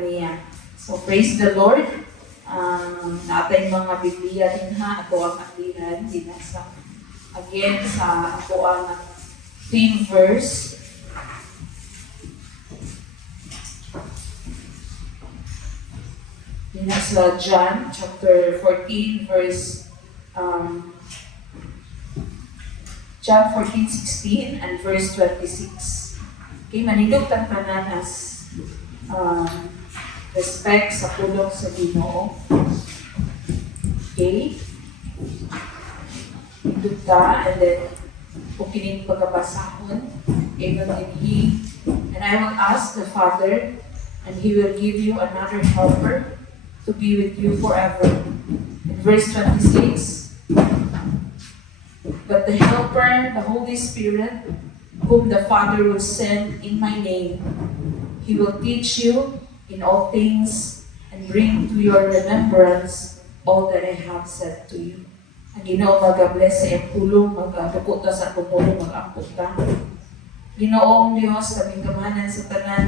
kaniya. So praise the Lord. Natay mga Biblia din ha, ato ang akdihan, dinasa. Again, sa ato ang theme verse. Dinasa John chapter 14 verse John 14:16 and verse 26. Okay, manindog tanan as respect sa pulong sa Ginoo. Okay? Indog ta, and then kung kining pagkabasahon, even in He, and I will ask the Father, and He will give you another helper to be with you forever. In verse 26, but the Helper, the Holy Spirit, whom the Father will send in my name, He will teach you in all things and bring to your remembrance all that I have said to you. Ang Ginoo mag-bless sa iyong pulong, mag-dukot ta sa pulong, mag-ampot ta. Ginoong Diyos, kaming kamahanan sa tanan,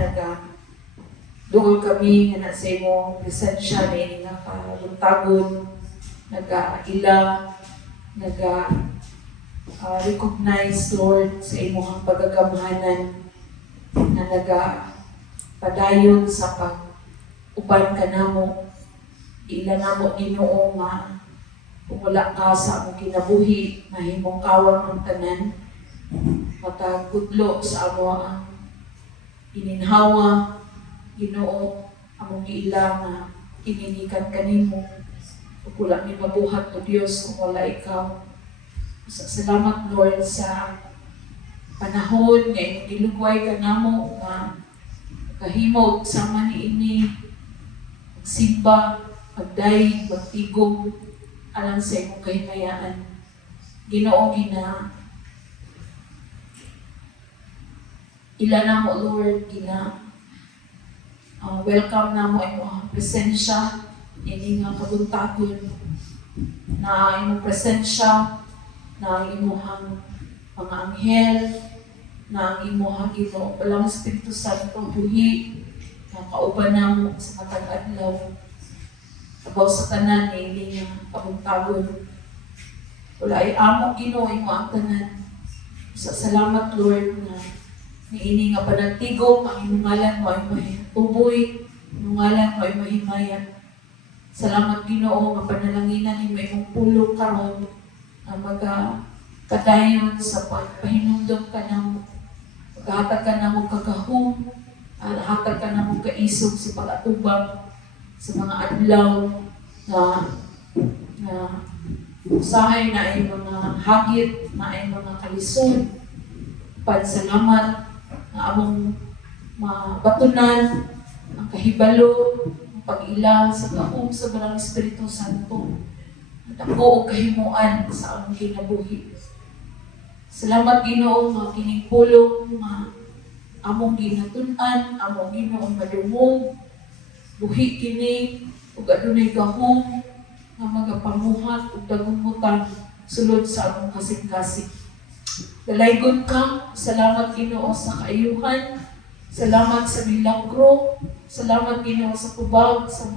dool kami nga na sa imong presensya, na nakabuntagon, nag-ila, recognize, Lord, sa imong pagkakamahanan na nagpadayon sa pag-uban ka namo. Ila namo Ginoo nga kung wala ka sa among kinabuhi, mahimong kawang ang tanan, matagudlo sa amo ang ininhawa, Ginoo, among giila nga kininikan kanimo. Ug wala mi mabuhat o Dios kung wala ikaw. Salamat, Lord, sa panahon nga imong gilugway ka namo nga kahimog sama niini magsimba, magdayeg, magtigom alang sa imong kahimayaan. Ginoo, ila na mo, Lord, welcome na mo imong presensya, ini nga kabuntagon na imong presensya, na imong mga anghel, na imong Ginoo, walang Espiritu Santo, buhi, na kauban na mo sa matag adlaw. Abaw sa tanan, ini nga kabuntagon. Wala ay amo Ginoo imo ang tanan. Sa salamat, Lord, na niini nga panagtigom ang imong ngalan mo ay mahiuboy, imong ngalan mo ay mahimayan. Salamat, Ginoo, nga panalanginan ni imong pulong karon nga magkadayon sa pagpahinumdom ka namo. Maghatag ka namo kagahom, hatag ka namo kaisog sa pag-atubang sa mga adlaw na usahay na ay mga hagit, na ay mga kalisod. Pansalamat na among mabatunan ang kahibalo, ang pag-ila sa kaum sa Barang Espiritu Santo at ako o kahimuan sa among kinabuhi. Salamat, Ginoo, nga kining pulong nga among ginatun-an, among Ginoong madumog, buhi kini ug adunay gahom nga magapamuhat ug dagumutan sulod sa among kasing-kasing. Dalaygon ka, salamat, Ginoo, sa kaayuhan, salamat sa milagro, salamat, Ginoo, sa tubag, sa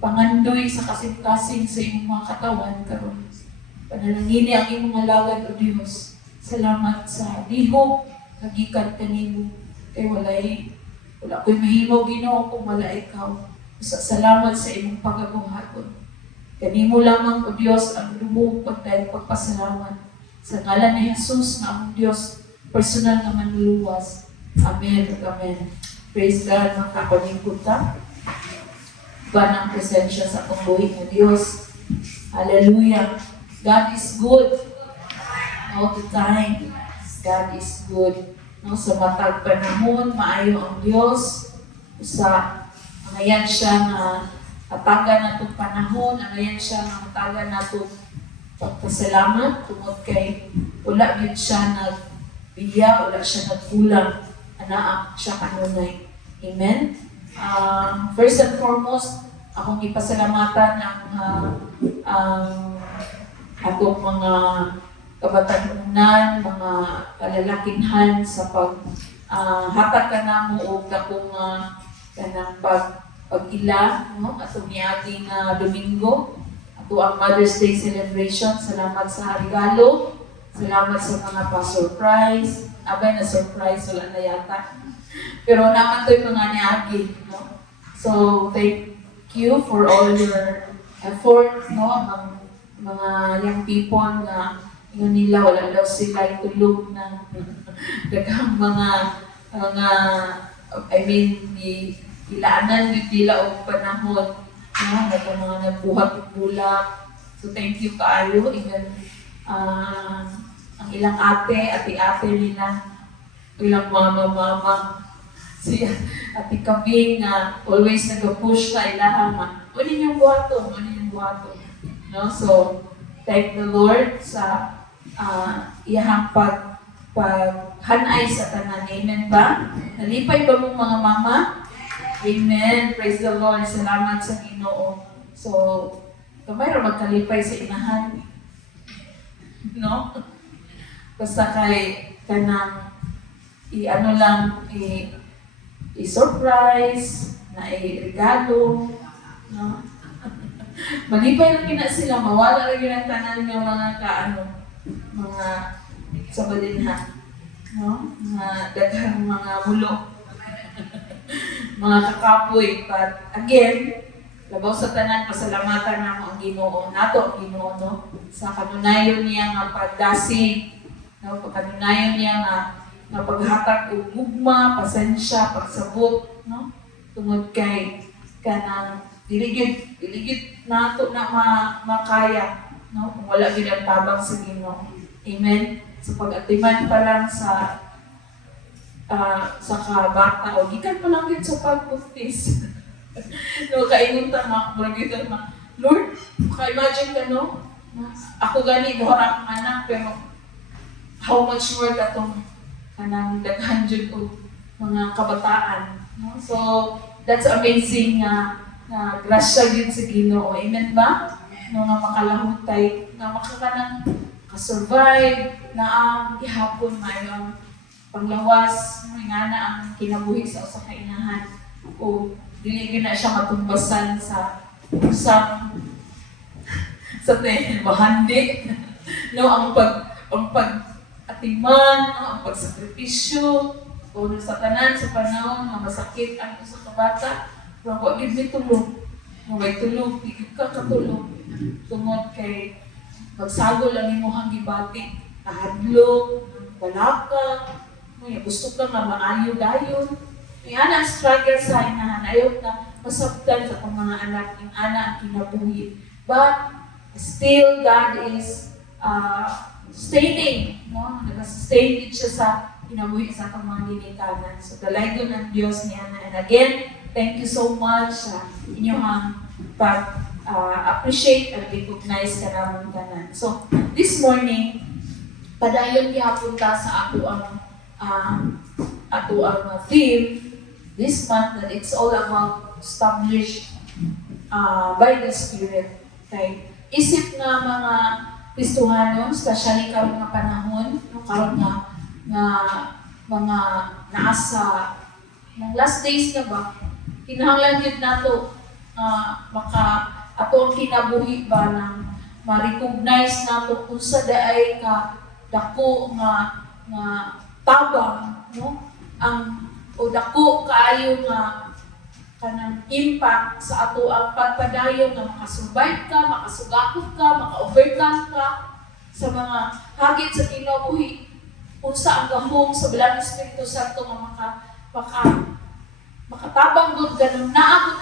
pangandoy sa kasing-kasing sa imong mga katawan karon. Panalangini ang imong alagad, O Dios. Salamat sa lihok nagikan kanimo, kay wala ko'y mahimaw, Ginoo, kung wala ikaw. Salamat sa imong pagabuhaton. Kanimo lamang, O Dios, ang lubog pagpasalamat. Sa ngalan ni Jesus na ang Diyos, personal na manluluwas. Amen at amen. Praise God, mga kapaningkod ta. Ba ng presensya sa pangbuhi ng Diyos. Hallelujah. God is good. All the time. God is good. No, sa matag panahon, maayo ang Diyos. Sa angayan siya na atagan na itong panahon, angayan siya na atagan na itong pagpasalamat, tungod kay wala yun siya nagbiya, wala siya nagkulang, anaak siya kanunay. Amen? First and foremost, akong ipasalamatan ang atong mga kabatanunan, mga kalalakinhan sa pag hatag ka na mo o akong kanang pag-ila, no? Ato niyating Domingo, ato ang Mother's Day celebration. Salamat sa regalo, salamat sa mga pa-surprise. Abay na surprise, wala na yata. Pero naman to yung mga niagi, no? So, thank you for all your effort, no? Ang mga young people na yun nila, wala daw sila itulog na daghang mga ilaanan yung nila o panahon, no? Mga nagbuhat bulak. So, thank you kaayo. Even, ang ilang ate nila, ilang mama, si Ate Kabing na always nag-push sa ilahan na, unin yung buhaton. No? So, thank the Lord sa iyahang paghanay sa tanan. Amen ba? Nalipay ba mong mga mama? Amen. Praise the Lord. Salamat sa Ginoo. So, kamay ra magkalipay sa inahan. No? Basta kay kanang i-surprise, na i-regalo, no? Malipay lang kina sila, mawala lang yun ang tanan ng mga sabadinha, no? Mga daghang mga mulo, mga kakapoy. But again, labaw sa tanan, pasalamatan na mo ang Ginoo, nato ang Ginoo, no? Sa kanunayon niya nga pagdasig, no? Kanunayon niya nga paghatag og gugma, pasensya, pagsabot, no? Tungod kay kanang diligid nato na makaya, no? Kung wala gyud ang tabang sa Ginoo. Amen. So pag-atiman pa lang sa kabata o gikan pa lang gyud sa pagbuntis. No, kaingon ta Lord, ka-imagine ka, no? Ako gani duha akong anak, pero how much more katong kanang daghan jud og mga kabataan, no? So that's amazing na grasya gyud sa Ginoo. Amen ba? No, nga makalahutay, nga makakanang ka-survive na ang gihapon mayong panglawas, nga na ang kinabuhi sa usa ka inahan. O dili gyud na siya matumbasan sa usang sa bahandi. No, ang atiman, no, ang pagsakripisyo, o sa tanan, sa panahon, na masakit ang isa ka bata, pero wag gid may tulog. May tulog, di ka katulog. Tungod kay magsagol ang imuhang gibati, kahadlok, balaka, gusto ka nga maayo dayon. Yan ang struggle sa inahan. Ayaw na masabtan sa mga anak, yung anak ang kinabuhi. But still, God is sustaining, no? Nag-sustain din siya sa kinabuhi sa mga ginikanan. So, dalaygon ang Diyos niya na. And again, thank you so much sa inyong appreciate and recognize ka naman kanan. So, this morning, padayon gihapon ta sa ato ang theme this month, that it's all about established by the Spirit. Okay? Isip nga mga Kristohanon, especially karon nga panahon, no, karon nga mga naasa ng last days na ba, kinahanglan yun nato ato ang kinabuhi ba ng ma-recognize nato kung sa daay ka dako nga tabang, no? O dako kaayo nga kanang impact sa ato ang pagpadayon nga makasurvive ka, makasugakot ka, maka-overcome ka sa mga hagit sa kinabuhi. Unsa ang gahom sa Bilang Espiritu Santo nga makatabang gud ganun naabot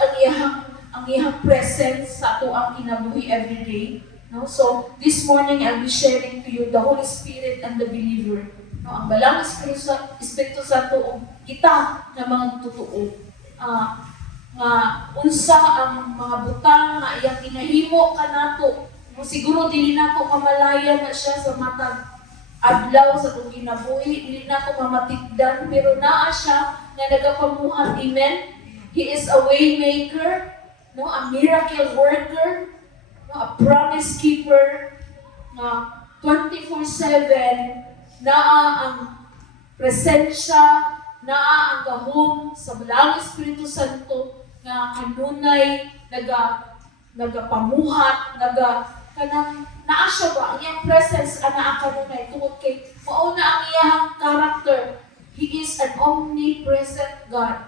ang iyang presence sa ato ang kinabuhi every day. No? So, this morning I'll be sharing to you the Holy Spirit and the believer. No? Ang Balang Espiritu Santo o kita na mga totoo. Nga unsa ang mga butang nga iyang ginahimo kanato. No? Siguro dili nato kamalaya na siya sa matag adlaw sa itong kinabuhi, dili nato mamatikdan, pero naa siya na nagapamuhat. Amen? He is a way maker, no? A miracle worker, no? A promise keeper, na 24/7 naa ang presensya, naa ang gahom sa Balang Espiritu Santo nga kanunay nagapamuhat, kanang naa siya ba ang iyang presence ana kanunay tungod kay mao na ang iyang character. He is an omnipresent God.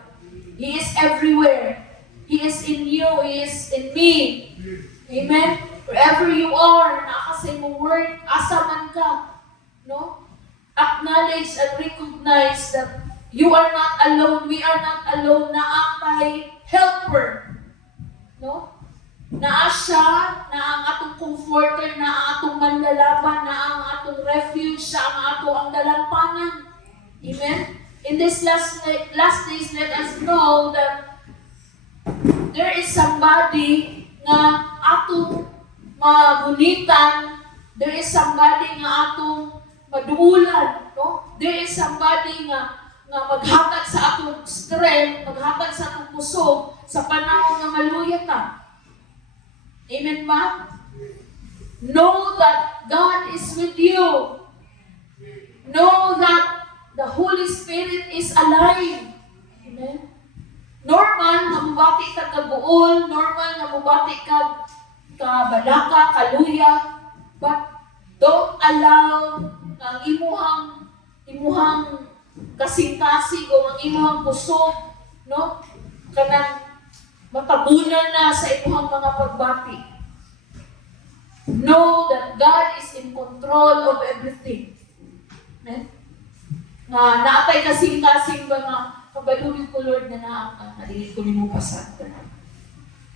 He is everywhere. He is in you. He is in me. Amen. Wherever you are, naa sa imong word, asa man ka, no? Acknowledge and recognize that you are not alone. We are not alone. Naa kay helper. No? Naa siya, na ang atong comforter, na ang atong manlalaban, na ang atong refuge, siya ang ang dalampanan. Amen? In this last days, let us know that there is somebody na atong magunitan, there is somebody nga atong maduulan, no? There is somebody nga maghatag sa atong strength, maghatag sa atong puso sa panahon nga maluya ta. Amen ba? Know that God is with you. Know that the Holy Spirit is alive. Amen? Normal nga mubati ka kabuol, normal nga mubati ka balaka, kaluya, but don't allow ang imuhang kasing-kasing o ang imuhang puso, no? Kanang matabunan na sa imuhang mga pagbati. Know that God is in control of everything. Amen? Naatay kasing-kasing ba nga kabalugin ko, Lord, na naadinig ko ni mo pasad.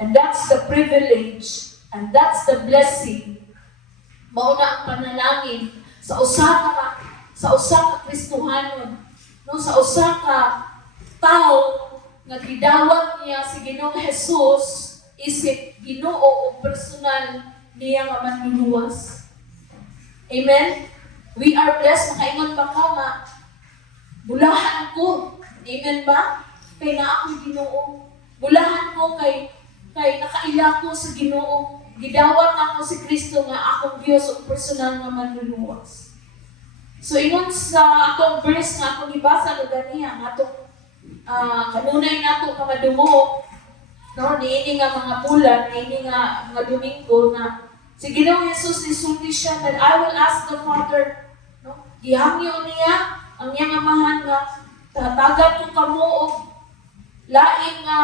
And that's the privilege, and that's the blessing. Mauna ang panalangin sa usa ka Kristohanon, no, sa usa ka tao nga gidawat niya si Ginoong Jesus isip Ginoo o personal niya nga manluluwas. Amen. We are blessed. Makaingon ba ka nga bulahan ko. Amen ba? Kay na ako Ginoo. Bulahan ko kay nakaila ko sa Ginoo. Gidawat ako si Kristo nga akong Dios o personal nga manluluwas. So ingon sa atong verse nga akong ibasa no ganiya nga atong kanunay nato nga madungo, no, niini nga mga bulan, niini nga mga Domingo na si Ginoong Jesus nisulti siya that I will ask the Father, no, gihangyo niya ang iyang amahan nga tatagan ko kamo og lain nga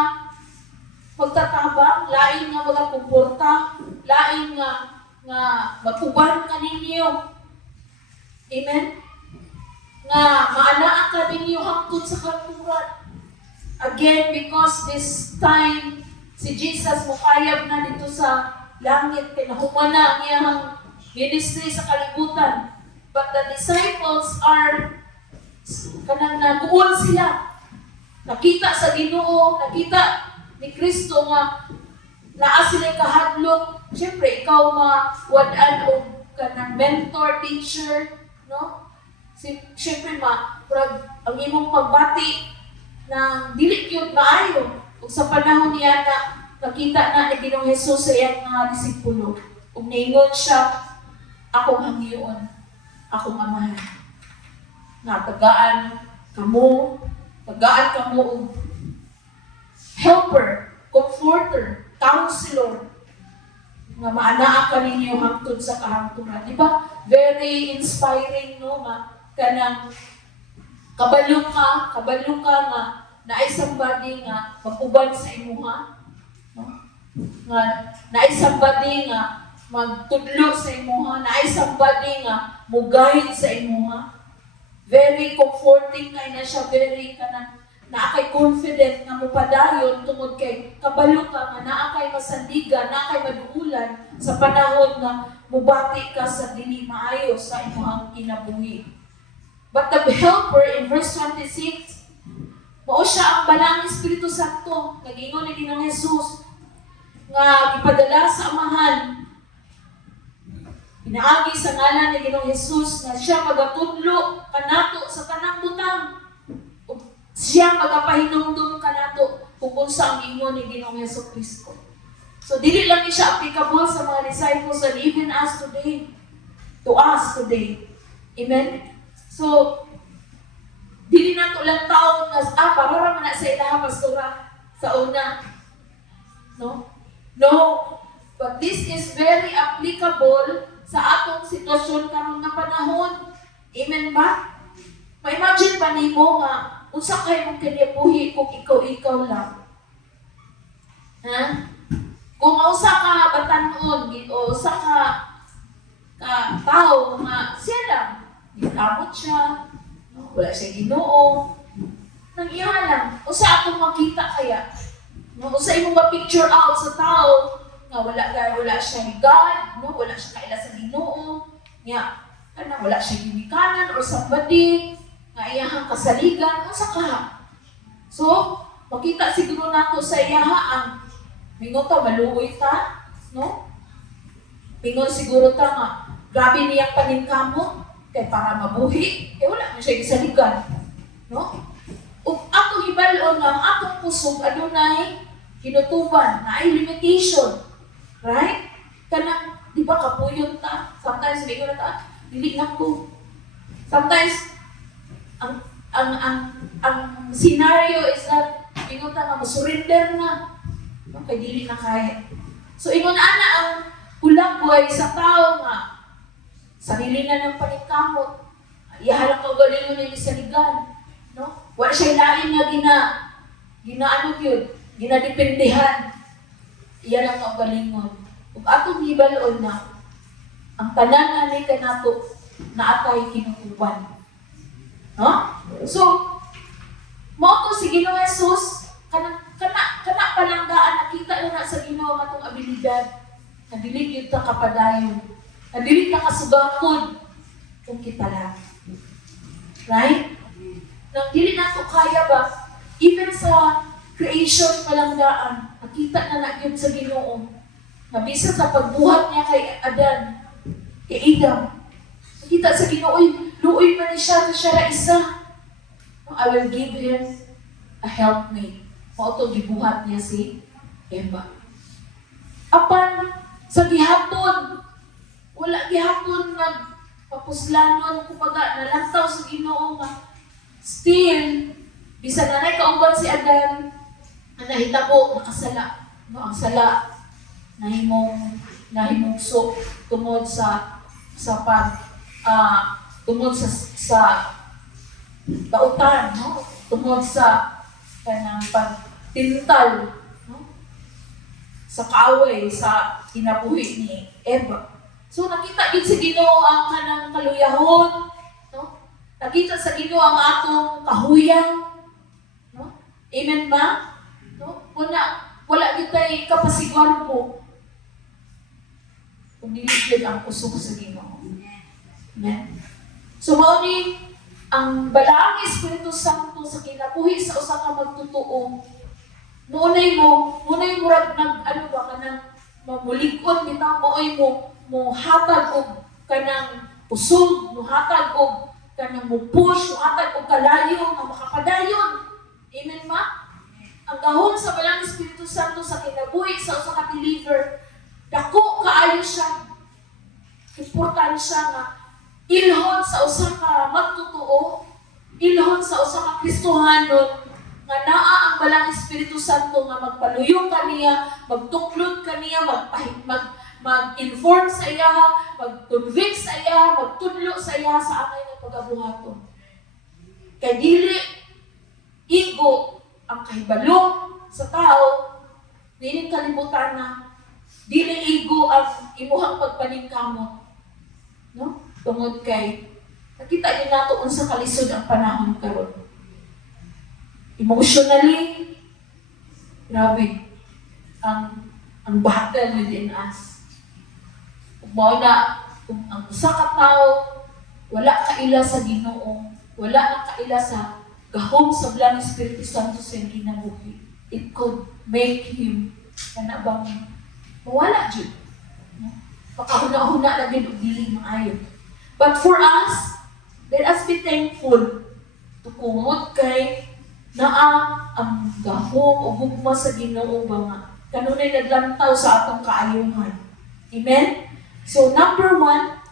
pagtatabang, lain nga mga kumporta, lain nga matuban ka ninyo. Amen? Nga maanaan ka ninyo hangtod sa kanturan. Again, because this time, si Jesus mukayab na dito sa langit, pinahumana ang iyang ministry sa kalibutan. But the disciples are, kanang naguol sila. Nakita sa Ginoo, nakita ni Kristo nga naa sila kahadlok. Siyempre, ikaw mawadaan o kanang mentor, teacher, no? Siyempre, ang imong pagbati ng dili yun maayo. Kung sa panahon niya na nakita na ni Ginoong Jesus sa iyang mga disipulo, kung naingon siya, akong hangyoon, akong amahan. Na tagaan kamo og helper, comforter, counselor, nga maanaa ka ninyo hangtod sa kahangturan. Di ba? Very inspiring, no? Kanang kabalo ka nga naay somebody nga mapuban sa imuha, no? Nga naay somebody nga magtudlo sa imuha, naay somebody nga mugahid sa imuha. Very comforting kay na siya, very kanang naakay confident nga mupadayon tungod kay kabalo ka nga naakay masandigan, naakay maduulan sa panahon nga mubati ka sa dili maayo sa imong kinabuhi. But the helper in verse 26, mao siya ang Balang Espiritu Santo, nagingon ni Ginoong Jesus nga gipadala sa amahan. Inaagi sa ngalan ni Ginoong Jesus na siya magatudlo kanato sa tanang butang. Siya magapahinumdum kanato kung unsa ang ingon ni Ginoong Jesucristo. So dili lang ni siya applicable sa mga disciples and even us today. To us today. Amen? So dili na to lang taon nga para ra man na sa ilaha pastora sa una. No? No. But this is very applicable sa atong sitwasyon karon nga panahon. Amen ba? Ma-imagine pa nimo nga unsa kay mong kinabuhi kung ikaw lang. Ha? Kung usa ka batan-on o usa ka tao nga siya lang, gikamot siya, wala siya Ginoo, nang iya lang, usa atong makita kaya, usa imong ma-picture out sa tao, nga wala siya ni God, wala siya kaila sa Ginoo, nga, wala siya ginikanan or somebody, nga iyahang kasaligan, usa ka. So, makita siguro nato sa iyaha ang mingon ta, maluoy ta, no? Mingon siguro ta nga, grabe niyang paningkamot, kay para mabuhi, wala man siya gisaligan, no? Ug ato hibalon nga ang atong kusog adunay kinutuban, na ay limitation, right? Kanang, di ba kapuyon ta? Sometimes may na ta, dili na ko. Sometimes, ang scenario is that mingon ta nga masurrender na. Kay dili na kaya. So, ingon ana ang hulagway sa tao nga sarili na ng paningkamot. Iyahalang kaugalingon ni lisaligan. No? Wala siya lain nga ginaano yun, ginadependehan. Iya lang kaugalingon. Ug atong hibalon na ang tanan ani kanato na atay kinutuban. No? So, mao to si Ginoong Jesus kana palanggaan nakita na sa Ginoo atong abilidad. Na dili gyud ta kapadayon. Na dili ta kasugakon kung kita lang. Right? Nang dili nato kaya ba even sa creation palanggaan, nakita na gyud sa Ginoo. Mabisa sa pagbuhat niya kay Adan, kay Adam. Nakita sa Ginoo, luoy man siya ra isa. I will give him a helpmate. Mao to gibuhat niya si Eva. Apan sa gihapon, wala gihapon nagpapuslanon kumbaga nalantaw sa Ginoo nga still bisan nanay kauban si Adan ang nahitabo nakasala. No, ang sala nahimugso tungod sa bautan, no? Tungod sa kanang pagtintal, no? Sa kaaway sa kinabuhi ni Eva. So nakita gid sa Ginoo ang kanang kaluyahon, no? Nakita sa Ginoo ang atong kahuyang, no? Amen ba? No? Wala kitay kapasiguran po. Kung dili ang kusog sa Ginoo. Amen. So mao ni ang balaang Espiritu Santo sa kinabuhi sa usa ka magtotoo. Munay murag kanang mamulig-on bitaw mo hatag og kanang usog, mo hatag og kanang mo push, mo hatag og kalayo nga makapadayon. Amen ma? Ang gahom sa balaang Espiritu Santo sa kinabuhi sa usa ka believer, dako kaayo siya. Importansya nga ilhon sa usa ka magtotoo, ilhon sa usa ka Kristohanon nga naa ang balang Espiritu Santo nga magpaluyong kaniya, magtuklod kaniya, mag-inform sa iya, mag-convict sa iya, magtudlo sa iya sa angay ng pagabuhaton. Kay dili igo ang kahibalo sa tao, dili kalibutan na, dili igo ang imuhang pagpaningkamot. No? Tungod kay nakita din nato unsa kalisod ang panahon karon. Emotionally, grabe ang battle within us. Kung ang usa ka tao wala kaila sa Ginoo, wala na kaila sa gahom sa blang Espiritu Santo sa kinabuhi, it could make him kanabang mawala jud. Pakahuna-huna na din og dili maayo. But for us, let us be thankful to kumot kay naa ang gahom o gugma sa Ginoo ba nga kanunay naglantaw sa atong kaayuhan. Amen? So number 1,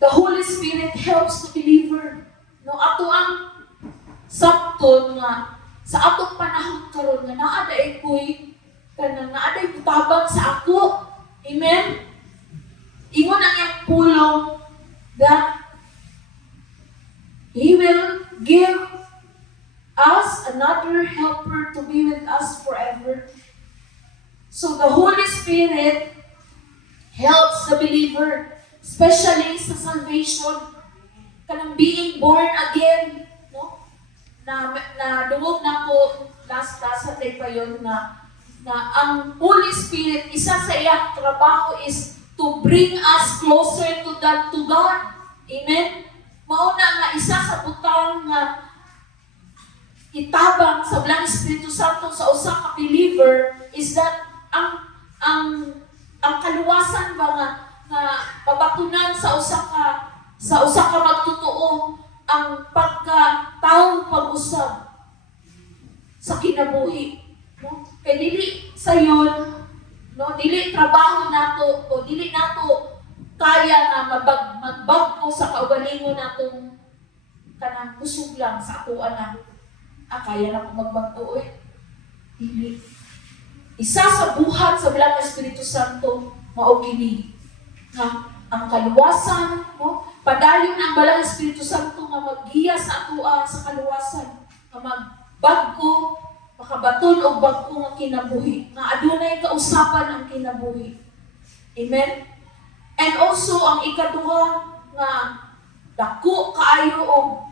the Holy Spirit helps the believer. No, ato ang nga sa atong panahon karon nga naa day koy kanang naa day butabang sa ako. Amen. Ingon ang iyang pulong that He will give us another helper to be with us forever. So the Holy Spirit helps the believer, especially sa salvation, kanang being born again, no? Na dungog na ko last Sunday pa yun na ang Holy Spirit, isa sa iyang trabaho is to bring us closer to God. Amen? Mauna nga isa sa butang nga itabang sa Blang Espiritu Santo sa usa ka believer is that ang kaluwasan ba nga mabatunan sa usa ka magtotoo ang pagkataong pag-usab sa kinabuhi, no? Kay dili sayon, no, dili trabaho nato o dili nato kaya nga magbagko sa kaugalingon natong kanang kusog lang sa atuan na kaya na ko magbagko dili. Isa sa buhat sa Blang Espiritu Santo mao kini nga ang kaluwasan, no? Padayon ang Blang Espiritu Santo nga maggiya sa atua sa kaluwasan, nga magbagko, makabaton og bagko nga kinabuhi, nga adunay kausapan ang kinabuhi. Amen. And also, ang ikaduha nga dako kaayo o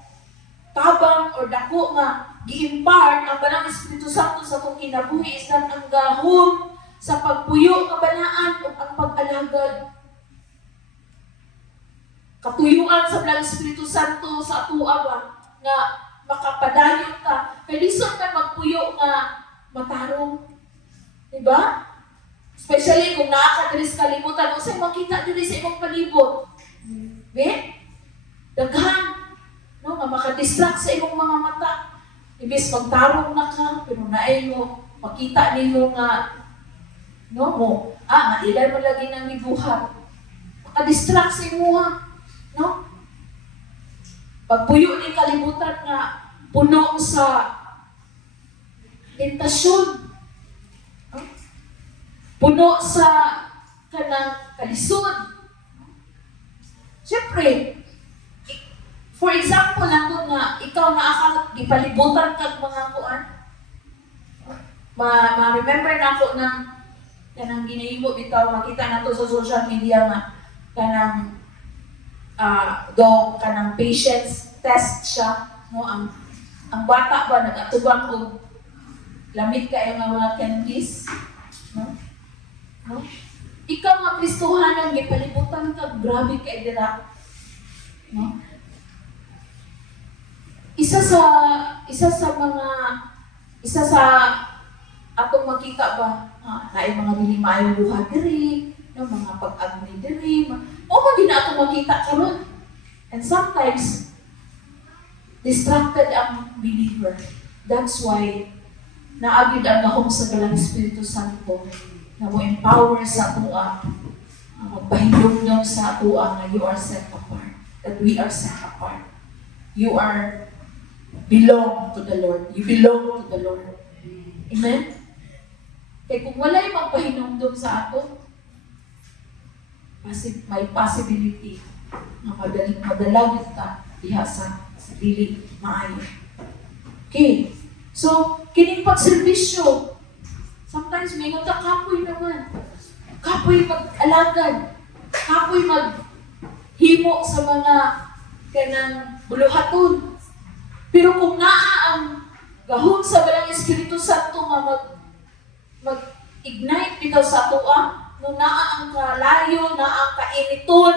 tabang or dako nga gi-impart ang Blang Espiritu Santo sa atong kinabuhi is that ang gahom sa pagpuyo nga banaan o ang pag-alagad. Katuyuan sa Blang Espiritu Santo sa atua ba nga makapadayon ka. Kaya lison ka magpuyo nga matarong. Diba? Especially kung nakakadiri sa kalibutan, o sa'yo makita diri sa imong palibot. Be? Daghan. No? Nga makadistract sa imong mga mata. Ibis magtarong na ka, pero naay mo, makita ninyo nga, no mo, nga ilan mo lagi nang gibuhat. Makadistract sa imo ha. No? Pagpuyo ni kalibutan nga, puno sa tentasyon. Puno sa kanang kalisod. Siyempre, for example, ako nga, ikaw na gipalibutan kag mga kuan. Ma-remember na ako ng kanang ginahimo bitaw, makita na to sa social media nga kanang kanang patience test siya, no? Ang bata ba nagatubang og lamig kayo nga mga candies, no? No? Ikaw nga Kristohanan, gipalibutan ka, grabe ka dira. No? Isa sa atong makita ba, na mga bilimayong buhat diri, no, mga pag-agni diri, o man atong makita karon. And sometimes distracted ang believer. That's why naagid ang gahom sa Blang Espiritu Santo na mo empower sa atua, magpahindog sa atua na you are set apart, that we are set apart. You are belong to the Lord. You belong to the Lord. Amen? Kaya kung wala'y magpahinumdum sa ato, may possibility na madalagit ka diha sa dili maayo. Okay. So, kining pagserbisyo, sometimes may nga kapoy naman. Kapoy mag-alagad. Kapoy maghimo sa mga kanang buluhaton. Pero kung naa ang gahom sa Blang Espiritu Santo nga mag-ignite bitaw sa atua, no naa ang kalayo, naa ang kainiton,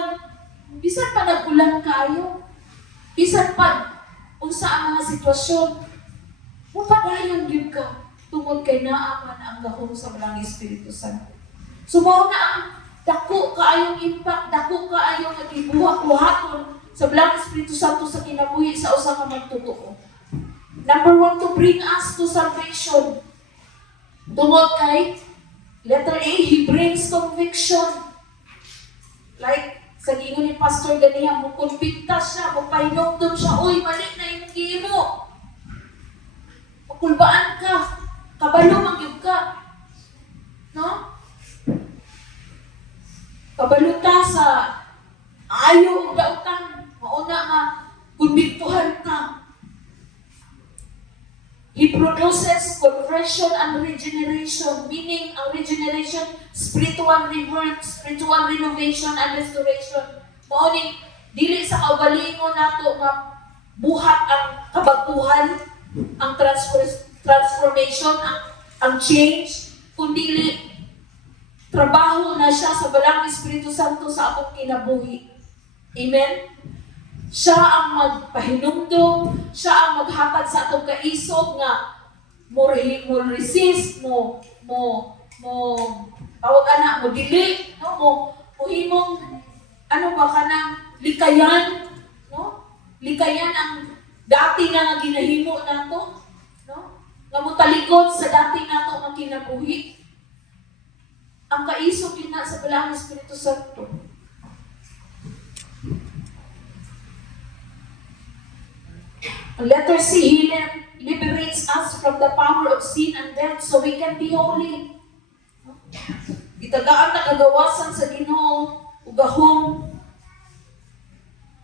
bisan pa nag-ulan kayo, bisan pa unsa ang mga sitwasyon, mupadayon gyud ka tungod kay naa man ang gahom sa Blang Espiritu Santo. So mao na ang dako kaayong impact, dako kaayong nagibuhat-buhaton sa Blang Espiritu Santo sa kinabuhi sa usa ka magtotoo. Number 1, to bring us to salvation. Tungod kay letter A, He brings conviction. Like sa giingon ni Pastor ganiha, mo kumpikta siya, mo pahinumdum siya, uy, mali na imong gihimo. kulbaan ka, kabalo magyud ka. No? Kabalo ta sa ayaw ug dautan, mauna nga kumbiktuhan ka. He produces conversion and regeneration, meaning ang regeneration, spiritual rebirth, spiritual renovation and restoration. Mauning dili sa kaugalingon nato nga buhat ang kabaguhan, ang transformation, ang change, kundi trabaho na siya sa balang Espiritu Santo sa akong kinabuhi. Amen? Siya ang magpahinumdum, siya ang maghatag sa atong kaisog nga mo resist, mo tawag ana, mo dili, no? Mo himong ano ba kanang likayan, no? Likayan ang dati na nga ginahimo nato, no? Nga mo talikod sa dati nato nga kinabuhi. Ang kaisog yun na sa balang Espiritu Santo. Letter C, He liberates us from the power of sin and death so we can be holy. Itagaan na kagawasan sa Ginoo ugahong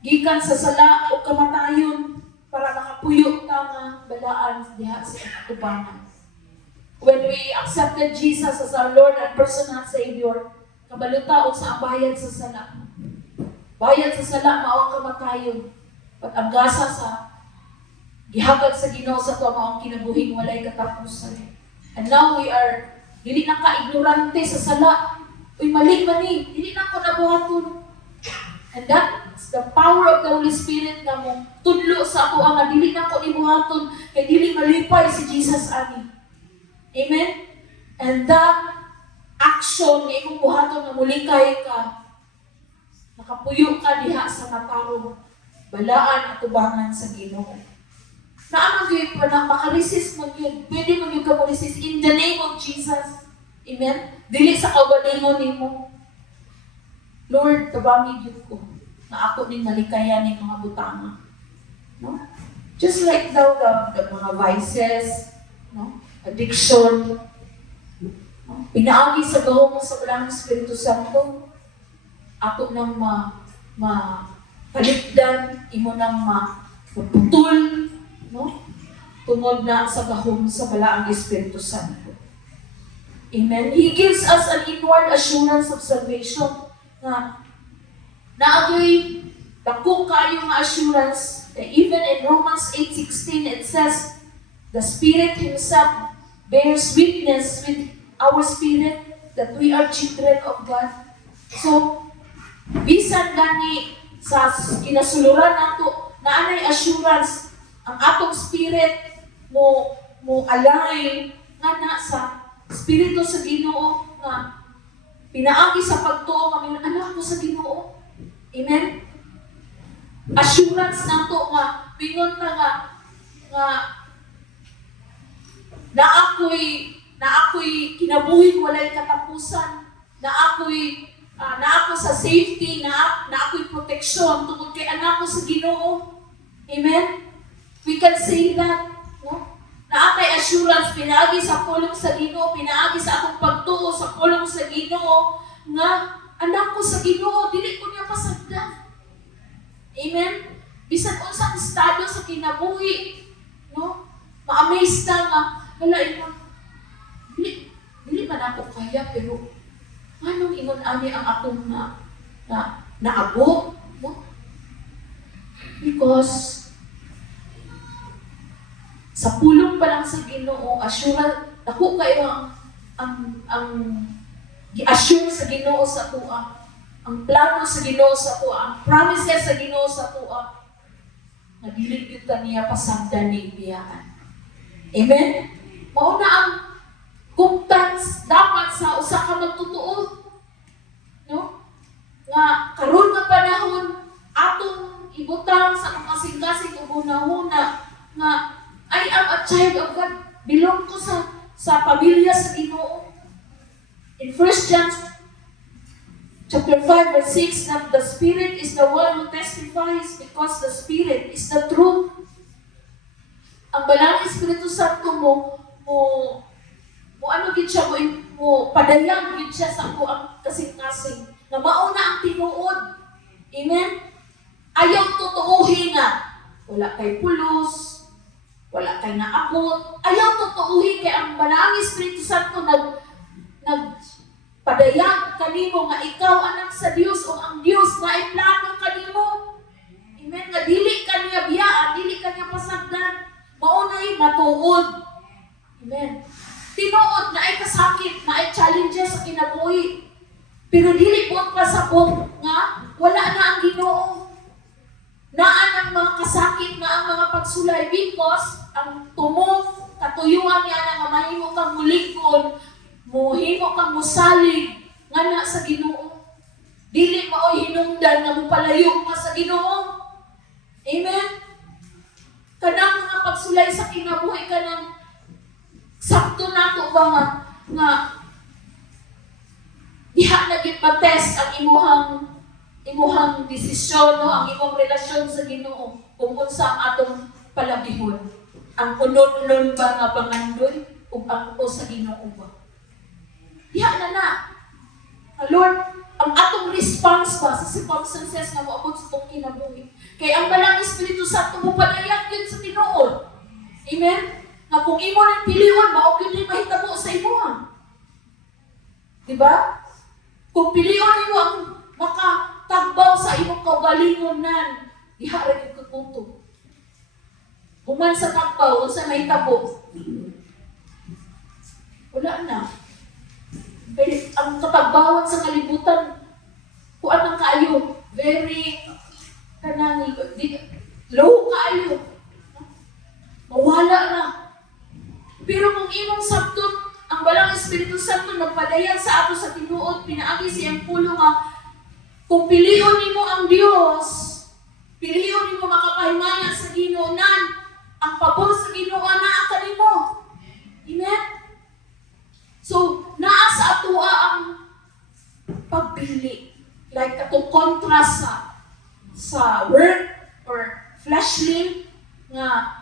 gikan sa sala o kamatayon para makapuyo ka nga balaan diha sa katubangan. When we accepted Jesus as our Lord and personal Savior, kabalutaon sa ang bayad sa sala. Bayad sa sala mao ang kamatayon. At ang gasa sa gihagad sa Ginoo sa tuwa maong kinabuhing walay katapusan. And now we are, dili na ka-ignorante sa sala. Uy, mali man ni, dili na ko nabuhaton. And that's the power of the Holy Spirit na mong tudlo sa ako nga dili na ko ibuhaton kay dili malipay si Jesus ani. Amen? And that action na imong buhaton na mulikay ka, nakapuyo ka diha sa matarong balaan at tubangan sa Ginoo. Naamang yun pa na makaresist mo yun. Pwede mo yun ka mo resist in the name of Jesus. Amen? Dili sa kaugalingon nimo. Lord, tabangin yun ko na ako ning malikayan ng mga butanga. No? Just like daw the mga vices, no? Addiction, no? Pinaagi sa gahong sa balang Espiritu Santo, ako nang paligdan, imo nang maputol, no? Tungod na sa gahom sa balaang Espiritu Santo. Amen. He gives us an inward assurance of salvation na naagoy dako kayo nga assurance that even in Romans 8:16 it says the Spirit Himself bears witness with our spirit that we are children of God. So bisan gani sa kinasuluran nato na anay assurance ang atong spirit mo align nga na sa Espiritu sa Ginoo nga pinaagi sa pagtuo kami anak ko sa Ginoo. Amen? Assurance nato nga pingon ta nga na ako'y kinabuhi walay katapusan, na ako sa safety, na ako'y proteksyon tungkol kay anak ko sa Ginoo. Amen? We can say that, no? Na atay assurance, pinaagi sa pulong sa Ginoo, pinaagi sa akong pagtuo sa pulong sa Ginoo, nga anak ko sa Ginoo, dili ko niya pasagdan. Amen? Bisan unsang estado sa kinabuhi, no? Ma-amaze ka nga, wala ito, dili man ako kaya, pero anong ingon ani ang akong naabo, no? Because sa pulong pa lang sa Ginoo, assurance, ako kayo ang gi-assure sa Ginoo sa tuwa, ang plano sa Ginoo sa tuwa, ang promises sa Ginoo sa tuwa, na dili gyud niya pasagdan ni biyaan. Amen? Mauna ang kumtans dapat sa usa ka magtutuo, no? Nga karon nga panahon atong ibutang sa mga kasing-kasing ubuna-una nga I am a child of God. Belong ko sa pamilya sa Ginoo. In 1 John chapter 5 verse 6, that the Spirit is the one who testifies because the Spirit is the truth. ang Balang Espiritu Santo mo ano gid siya mo padayag gid siya sa ako ang kasing-kasing na mauna ang tinuod. Amen? Ayaw totoohin nga wala kay pulos, wala kay naabot. Ayaw totoohin kay ang Balang Espiritu Santo nagpadayag kanimo nga ikaw anak sa Dios o ang Dios na iplano kanimo. Amen? Nga dili ka niya biyaan, dili ka niya pasagdan. Maunay matuod. Amen? Tinuod na ay kasakit, na ay challenges sa kinabuhi. Pero dili po pasabot nga wala na ang Ginoo. Naan ang mga kasakit na ang mga pagsulay because ang tumo katuyuan niya na nga mahimo kang mulikon, mohimo kang musalig nga na sa Ginoo. Dili maoy hinungdan nga mopalayo ka sa Ginoo. Amen. Kanang mga pagsulay sa kinabuhi kanang sakto nato ba nga diha na gid ma-test ang imuhang desisyon, no? Ang imong relasyon sa Ginoo kung unsa ang atong palabihon. Ang unod-unod ba nga pangandoy ug ang o sa Ginoo ba? Diha na. Lord, ang atong response ba sa circumstances nga moabot sa atong kinabuhi. Kay ang Balang Espiritu Santo mo padayag yun sa tinuod. Amen? Nga kung imo nang piliwan, mao gyud ni mahitabo sa imo. Diba? Kung piliwan nimo ang makatagbaw sa imong kaugalingonan, diha ra gyud ka punto. Human sa tagbaw unsa mahitabo? Wala na. Pero ang katagbawan sa kalibutan, kuan ang kaayo, very kanang low kaayo. Mawala na. Pero kung imong sabton, ang Balang Espiritu Santo nagpadayag sa ato sa tinuod, pinaagi siyang pulo nga, kung piliyon nimo ang Dios, piliyon nimo makapahimaya sa Ginoonan, ang pabor sa Ginoo na ang kanimo. Amen? So, naa sa atoa ang pagpili. Like atong contrast sa work or fleshly nga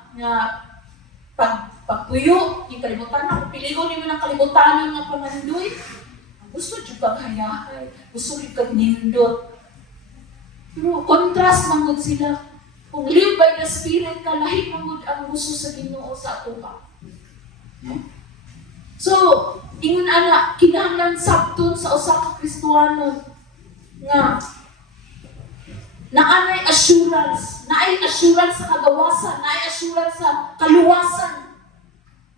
pagpuyo, yung kalibutan na, kung piligon nimo ng kalibutan nga pamandoy, gusto dyan paghayahay, gusto dyan kang nindot. Pero contrast mangod sila. Kung live by the Spirit ka, lahi mangod ang gusto sa Ginoo sa ato ka. So, ingon ana, kinahanglan sabton sa usa ka Kristiyanon nga naay assurance sa kagawasan, naay assurance sa kaluwasan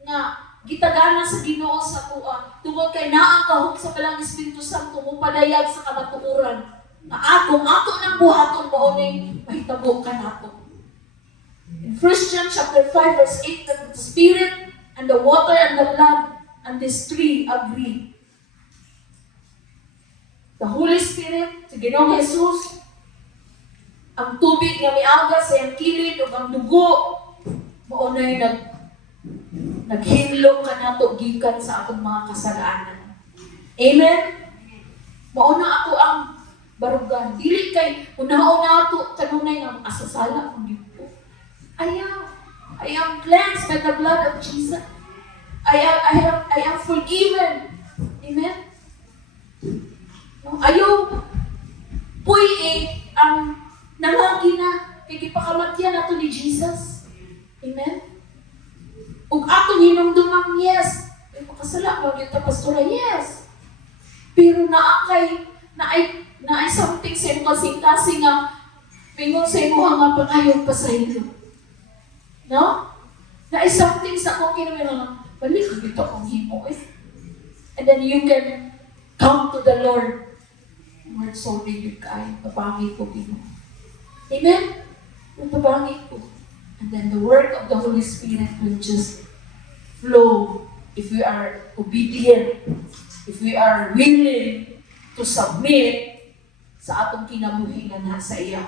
nga gitagana sa Ginoo sa tuwa. Tungod kay naa ang kahog sa Balang Espiritu Santo mo padayag sa kamatuoran na ato nang buhaton maunay mahitabo kanato. In 1 John chapter 5 verse 8, that the Spirit and the water and the blood and these three agree. The Holy Spirit, si Ginoong Jesus, ang tubig nga miaga sa iyang kilid o ang dugo, maunay naghinlo ka na to gikan sa atong mga kasalanan. Amen? Mauna ako ang barugan. Dili kay una-una to kanunay nga asasala kung dito. I am cleansed by the blood of Jesus. I am forgiven. Amen? Ayaw puy ang nangagi na kay gipakamatyan nato ni Jesus. Amen? Ug atong hinumdumang yes, ay makasala mo gyud ta pastora, yes. Pero naay something sa imong kasing-kasing nga pingon sa imo nga pangayong pasaylo. No? Naay something sa akong kinamira balik ko dito akong himo eh. And then you can come to the Lord. Lord, sorry yun kay pabangi ko Ginoo. Amen? Pabangi ko. And then the work of the Holy Spirit will just flow if we are obedient, if we are willing to submit sa atong kinabuhi nga nasa iya.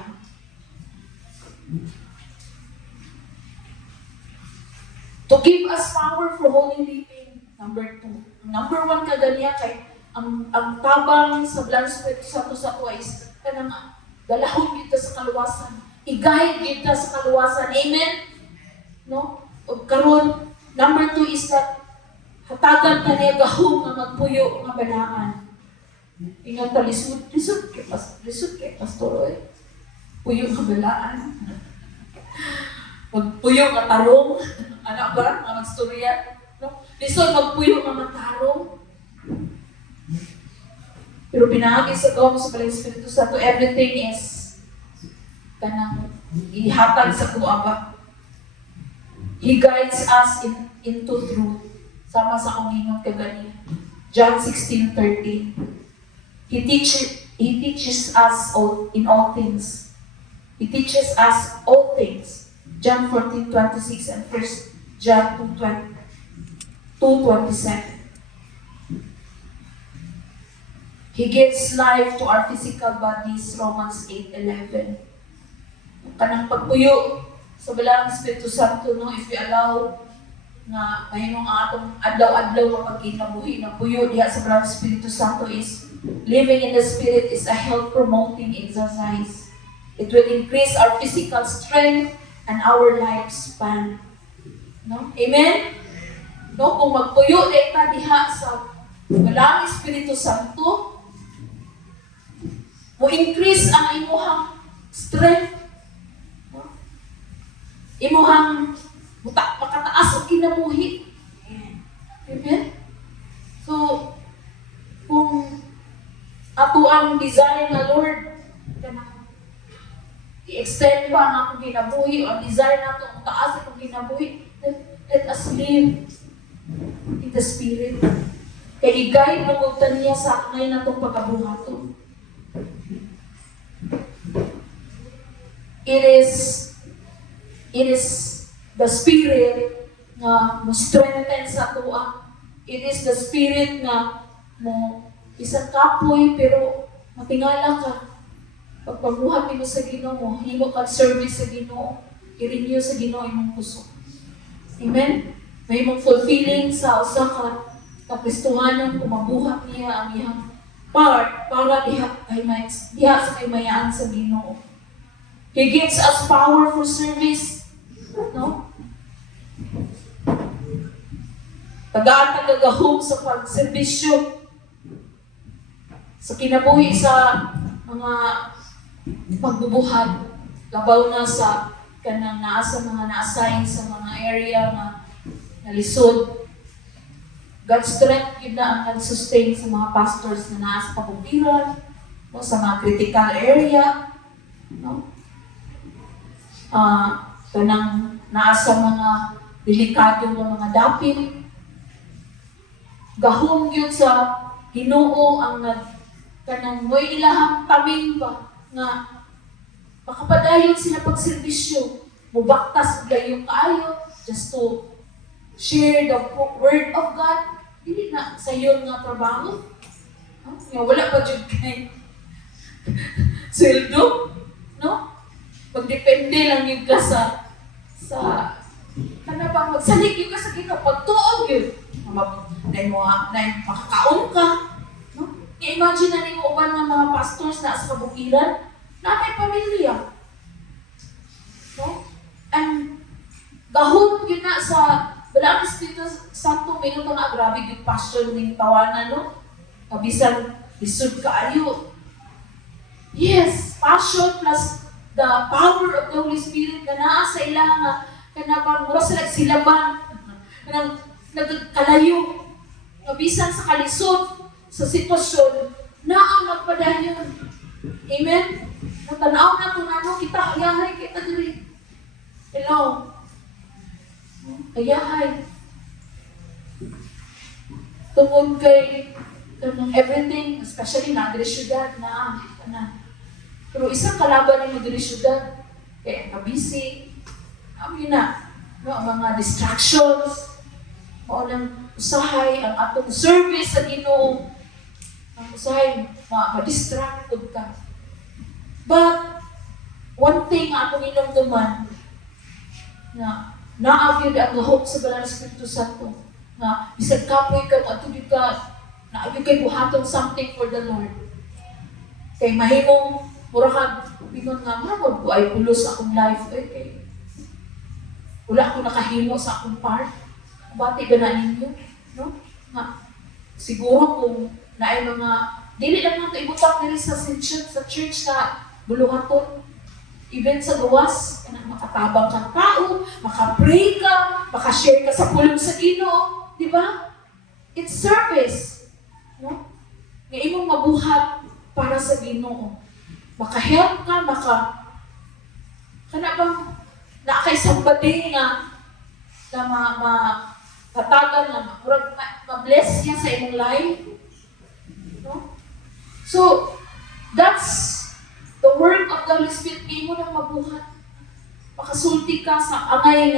To give us power for holy living. Number 2. Number 1 kaganiya kay ang tabang sa Balang Espiritu Santo sa tuwa is kanang dalahon kita sa kaluwasan. I-guide kita sa kaluwasan. Amen? No? O ug karon number 2 is that hatagan ka niya gahom nga magpuyo nga balaan. Ingat ta lisod kay pastor oy. Puyo nga balaan. Magpuyo nga tarong. Ano ba? Nga magstorya. No? Lisod magpuyo nga matarong. Pero pinahagi sa gawin sa Paling Espiritu Santo, everything is kanang ihatag sa kuaba. He guides us into truth. Sama sa akong hingon kagani. John 16:13. He teaches us in all things. He teaches us all things. John 14:26 and 1 John 2:27. He gives life to our physical bodies, Romans 8:11. Kanang pagpuyo sa balang Espiritu Santo, no, if we allow na mahimong atong adlaw-adlaw nga pagkinabuhi na puyo diha sa balang Espiritu Santo is living in the Spirit is a health-promoting exercise. It will increase our physical strength and our lifespan. No? Amen? No, kung magpuyo na ita diha sa balang Espiritu Santo, mo increase ang imuhang strength, no? Imuhang makataas ang kinabuhi. Amen? So, kung ato ang desire na Lord, i-extend pa ang akong kinabuhi, o ang desire na ito, ang taas akong kinabuhi, let us live in the Spirit. Kaya i-guide mo kung niya sa ngayon na itong pagkabuhato. It is the Spirit na mo strengthen sa tuwa. It is the Spirit na mo isang kapoy pero matingala ka. Pagpabuhat mo sa Ginoo, himo kag service sa Ginoo, i-renew sa Ginoo imong puso. Amen? May mong fulfilling sa usa ka kapristuhanan kung mabuhat niya ang iyang part para diha sa kaymayaan sa Ginoo. He gives us power for service. No? Tagaan tagagahom sa pagserbisyo. Sa kinabuhi sa mga pagbubuhat. Labaw na sa kanang naa sa mga na-assign sa mga area na nalisod. God's strength yun na ang nag-sustain sa mga pastors na naa sa pagbubiran, no, sa mga critical area. No? Kanang naasa mga delikado ng mga dapit. Gahom yun sa Ginoo ang kanang mo'y ilahang tamin ba nga makapadayon sila pagserbisyo. Mubaktas gayong kaayo just to share the word of God. Hindi na sa iyo nga trabaho. Wala pa dyan kay sweldo. No? Pagdepende lang yung ka sa kanabang magsalig yung ka sa Ginoo, pagtuog yun. Makakaon ka. No? I-imagine na niyo uban ng mga pastors na sa kabukiran, na may pamilya. No? And gahom yun na sa Balang Espiritu Santo, minuto na grabe yung passion ng tawanan, no? Kabisan, lisod kaayo. Yes, passion plus the power of the Holy Spirit na naa sa ilang kanabang mura sila silaban kanang nagkalayo kabisan sa kalisod sa sitwasyon na ang magpadayon. Amen? Natanaw na kung ano kita ayahay kita diri. Hello? Ayahay. Tungod kay everything, especially na diri syudad na pero isang kalaban ng mga syudad, kaya kabisi, yun na, no, mga distractions, o ng usahay, ang atong service sa Ginoo, ang usahay, ma-distracted ka. But, one thing atong inumduman, na naagyod ang hope sa Balang Espiritu Santo, na isang kapoy ka, atugid ka, naagyod kay buhaton something for the Lord. Kay mahimong murahan, pingon nga, murag ay pulos akong life. Okay. wala ko nakahimo sa akong part. Bati ba na ninyo? No? Nga, siguro kung naay mga, dili lang nato ibutak nila sa church na buluhaton. Even sa gawas, makatabang kang tao, makapray ka, makashare ka sa pulong sa Ginoo, di ba? It's service. No? Nga imong mabuhat para sa Ginoo. Maka-help ka, kana bang naakay somebody na katagan na ma-bless niya sa imong life. No? So, that's the work of the Holy Spirit. Di mo nang mabuhat. Makasulti ka sa angay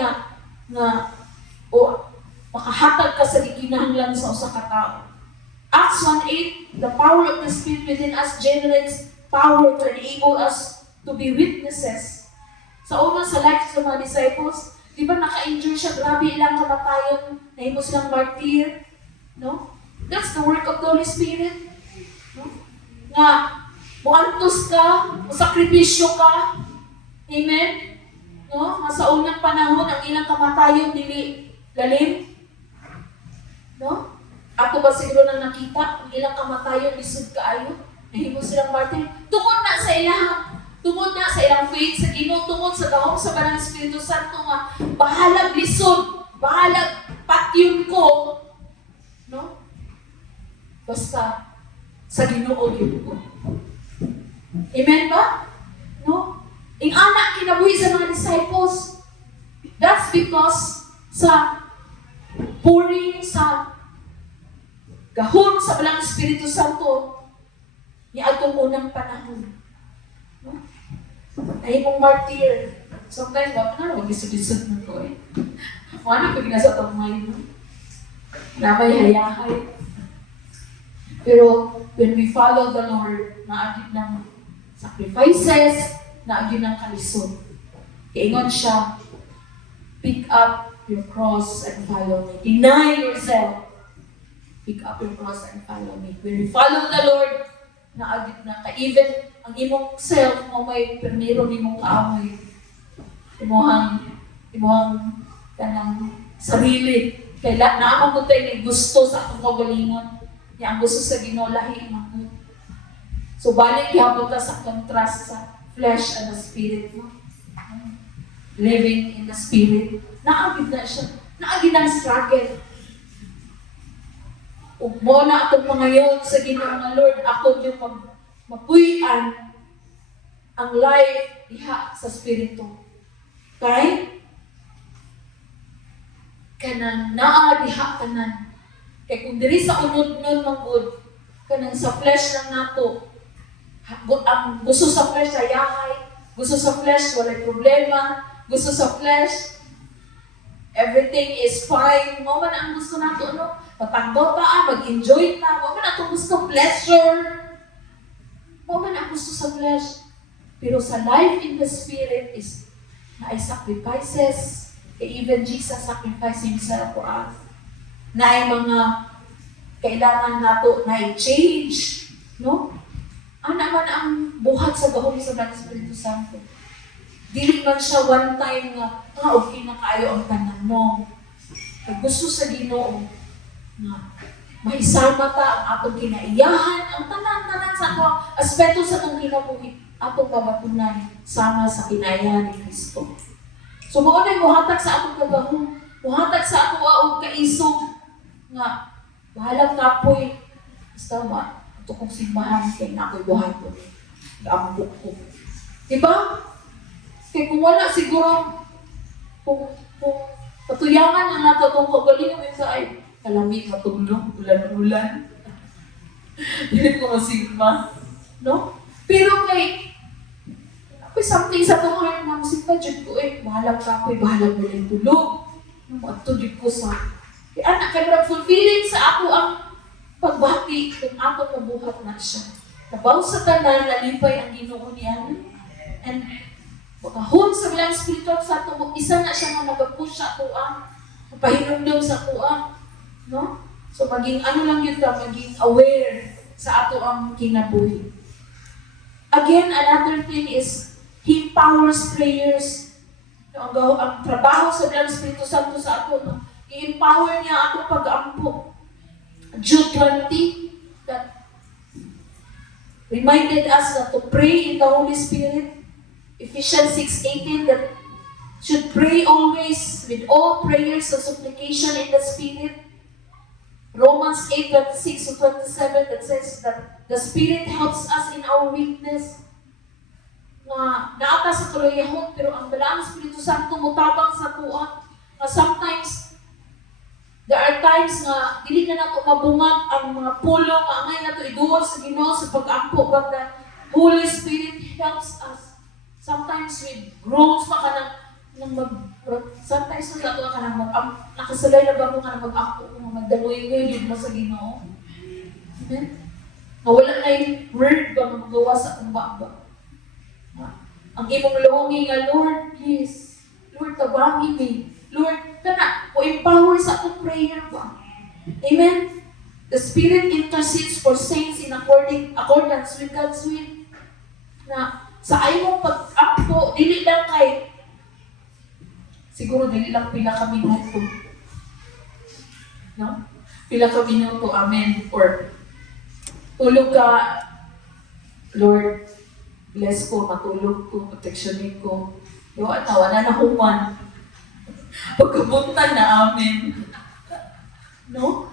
o makahatag ka sa gikinahanglan sa usa ka tawo. Acts 1:8, the power of the Spirit within us generates power to enable us to be witnesses. Sa una sa life sa mga disciples, di ba naka-injure siya, grabe ilang kamatayon, nahimo silang martyr, no? That's the work of the Holy Spirit. No? Nga, muantos ka, musakripisyo ka, amen? No? Nga sa unang panahon, ang ilang kamatayon, dili lalim, no? Ato ba siguro nang nakita, ang ilang kamatayon, lisod kaayo, nahimo silang martyr, tungod na sa ilang faith sa Ginoo, tungod sa gahom sa Banal Espiritu Santo nga bahalag lisod, bahalag patyon ko, no? Basta sa Ginoo gyud ko. Amen ba? No? Ing anak kinabuhi sa mga disciples. That's because sa pouring sa gahom sa Banal Espiritu Santo ni atong unang panahon. No? Ay mong martyr. Sometimes, mag-isod-isod na ko eh. Ano ko ginasa itong ngayon, no? Namay hayahay. Pero, when we follow the Lord, naagid ng sacrifices, naagid ng kalisod. Kaingon siya, pick up your cross and follow me. Deny yourself. Pick up your cross and follow me. When we follow the Lord, naagid na ka-even ang imong self mo may permiro nimong kaamay. Imuhang kanang sarili. Kaya naamang ko tayo may gusto sa akong kagalingon. Ang gusto sa Ginoo lahi mo. So balik yapon ta sa contrast sa flesh and the spirit mo. Living in the spirit. Naagid na siya. Naagid ang struggle. Ug mo na atong pangayon sa Ginoo nga Lord, ako yung mapuy-an ang life diha sa Espiritu. Kay kanang naa diha tanan. Kay kung diri sa unod-unod manggod, kanang sa flesh lang nato, ang gusto sa flesh ay yahay, gusto sa flesh walay problema, gusto sa flesh everything is fine. Mo man ang gusto nato, no? Patagbo ta, mag-enjoy ta. Mo man atong gusto pleasure. Mo man ang gusto sa flesh. Pero sa life in the Spirit is na ay sacrifices. Even Jesus sacrificed Himself for us. Na ay mga kailangan nato na i-change. No? Ano naman ang buhat sa gahom sa Banal Espiritu Santo? Dili man siya one time nga, okay na kayo ang tanan mo. Pag gusto sa Ginoo, na mahisama ta ang atong kinaiyahan, ang tanan-tanan sa ato, aspeto sa atong kinabuhi, atong kabatunan, sama sa kinaiyahan ni Kristo. So, mao na muhatag sa atong kagahom, muhatag sa ato og kaisog, nga, bahalang kapoy, basta ba, ito kong simbahan, kaya na ako'y buhaton, gaambok ko. Diba? Kaya kung wala siguro, kung patuyangan na nato itong kagalingan, minsan ay, kalamig, matulog, ulan-ulan. Hindi ko masigma. No? Pero kay, ako'y something sa tuhan na masigma, dyan ko bahalang ka ako'y bahalang walang tulog. Matulog ko sa, kaya anak, kaya fulfilling sa ako ang pagbati kung ako mabuhat na siya. Nabaw sa tanan, nalipay ang Ginoo niya. And, pagkahon sa bilang spiritual sa ato, isa na siya nga nag-push sa ako pahinumdum sa ako no? So, maging ano lang yun ka, maging aware sa ato ang kinabuhi. Again, another thing is, He empowers prayers Ang trabaho sa Dalang Espiritu Santo sa ato, no? I-empower niya ako pag-ampo. Jude 20, that reminded us that to pray in the Holy Spirit. Ephesians 6:18, that should pray always with all prayers and supplication in the Spirit. Romans 8:26-27, that says that the Spirit helps us in our weakness. Naata sa kalayahon, pero ang Dalang Espiritu Santo mutabang sa tuwa. Sometimes, there are times nga dili na nato mabungag ang mga pulong nga angay nato iduol sa Ginoo sa pag-ampo, but the Holy Spirit helps us. Sometimes with groans pa ka sometimes na nato ka nang nakasalay na ba mo ka nang mag-ampo kung magdaloy-loy mo sa Ginoo. Amen? Wala na yung word ba magawa sa kumbaba. Ang imong longing nga, Lord, please. Lord, tabangin me. Lord, kana, o empower sa akong prayer ba? Amen? The Spirit intercedes for saints in accordance with God's will. Na sa ayong pag-ampo, dili lang kay, siguro dili lang pila ka minuto. No? Pila ka minuto, amen. Or, tulog ka, Lord, bless ko, matulog ko, proteksyonin ko. Wala na human. Pagkabuntan na amin. No?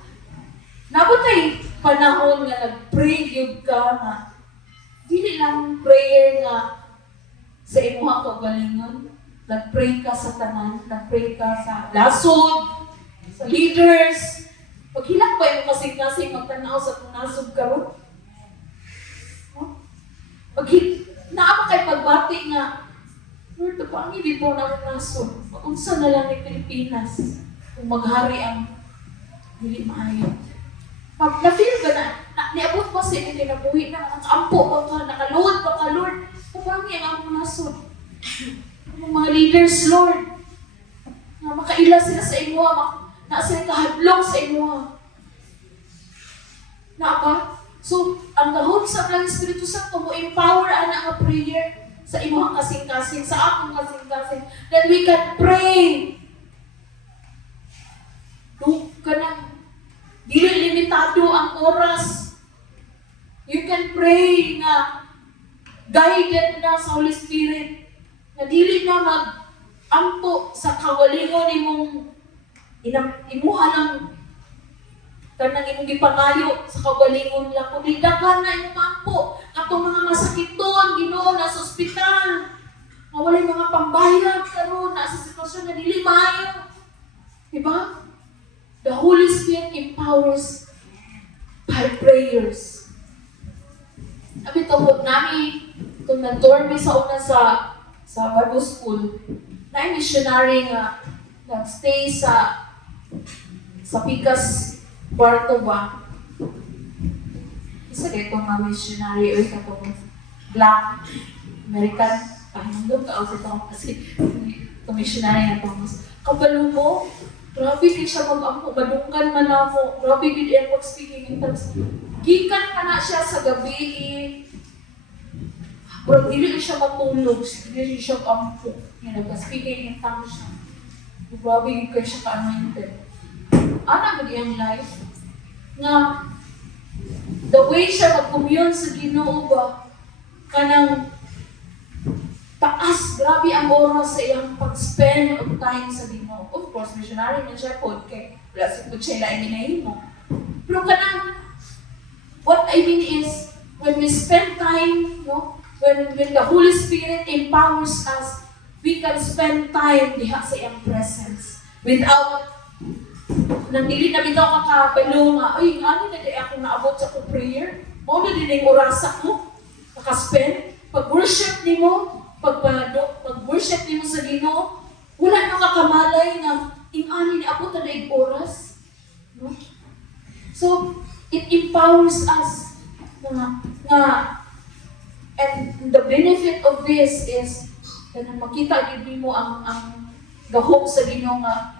Napatay panahon nga nag-pray yun ka na dili lang prayer nga sa imuha kagalingon. Nag-pray ka sa tanan, nag-pray ka sa lasod, sa leaders. Paghilak ba yung kasing-kasing magtanaw sa tunasog karon? Naama kay pagbati nga, Lord, paano hindi po namin nasod? Unsa na lang ni Pilipinas kung maghari ang dili maayo. Na-feel ba na niabot pa sa inyo kinabuhi na nakaampo ba ka, nakaluod ba ka, Lord? Paano ang among nasod? Ang mga leaders, Lord, na makaila sila sa inyo, na sila kahadlong sa inyo. Na ba? So, ang gahon sa Dalang Espiritu Santo mo empower ana nga prayer sa imong kasing-kasing, sa akong kasing-kasing, that we can pray. Kanang dili limitado ang oras. You can pray na guided na sa Holy Spirit, na dili na mag-ampo sa kawalingon imong imuha lang kanang imong gipangayo sa kagalingon lang, kundi daghan na imong mampo atong mga masakiton, Ginoo, na sa ospital, na walay mga pambayad karon, na sa sitwasyon na dili maayo. Diba? The Holy Spirit empowers by prayers. Abi tungod nami kung nag-dormi sa una sa Bible School, na missionary nga nag-stay sa Pikas Kwarto ba? Isa dito nga missionary o katong Black American. Nandun ka also ito kasi ito missionary na ito. Kabalo mo, grabe kayo siya mag-ampo, madungkan man ako. Grabe kayo yung pag-speaking in tongues. Gikan pa na siya sa gabi. Pero hindi siya matulog. Hindi siya mag-ampo. Yan, nag-speaking in tongues siya. Grabe kayo siya ka-anointed. Ano ba yung life? Nga, the way siya mag-commune sa Ginoo ba, kanang taas, grabe ang oras sa iyang pag-spend of time sa Ginoo. Of course, missionary na siya po, kaya wala si Kutsay lang ginahimo. Pero kanang, what I mean is, when we spend time, no, when the Holy Spirit empowers us, we can spend time diha sa iyang presence without nang dili na bitaw kakabalo nga, ay, ano na di ako naabot sa kong prayer? Mo na din yung orasa ko, nakaspend. Pag-worship ni mo, pag-worship ni mo sa Ginoo, wala nang kakamalay na ingani ni abot na yung oras. No? So, it empowers us and the benefit of this is na makita din mo ang gahom sa Ginoo nga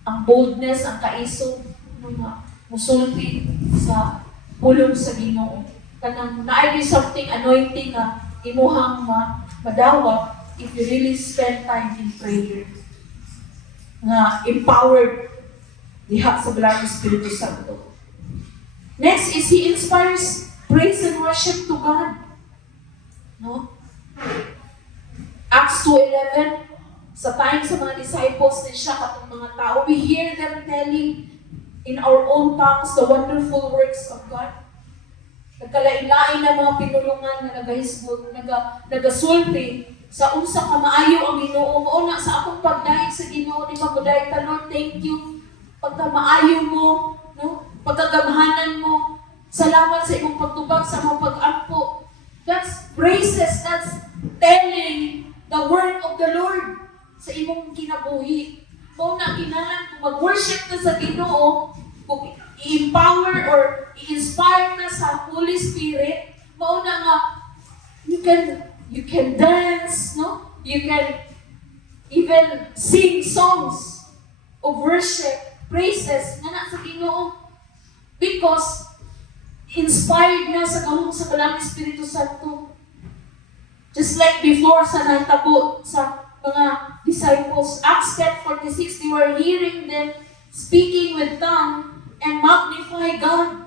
ang boldness, ang kaiso nga musulti sa pulong sa Ginoo. Kanang naay something anointing nga imuhang madawat if you really spend time in prayer. Nga empowered diha sa Balang Espiritu Santo. Next is He inspires praise and worship to God. No? Acts 2:11, sa time sa mga disciples din siya katong mga tao, we hear them telling in our own tongues the wonderful works of God. Nagkalain-lain na mga pinulungan na nagahisbog, nagasulti sa unsa ka maayo ang Ginoo. Mauna sa akong pagdahig sa Ginoo, di ba buday ta, Lord, thank you. Pagka maayo mo, no? Pagkagamhanan mo, salamat sa imong pagtubag, sa imong pag-ampo. That's praises, that's telling the word of the Lord sa imong kinabuhi. Mauna kinahanglan kung mag-worship ka sa Ginoo, kung i-empower or i-inspire na sa Holy Spirit, mauna nga, you can dance, no? You can even sing songs of worship, praises, na sa Ginoo. Because, inspired na sa kahong sa Balang Espiritu Santo. Just like before sa nantabo sa mga disciples, Acts 10:46, they were hearing them speaking with tongue and magnify God.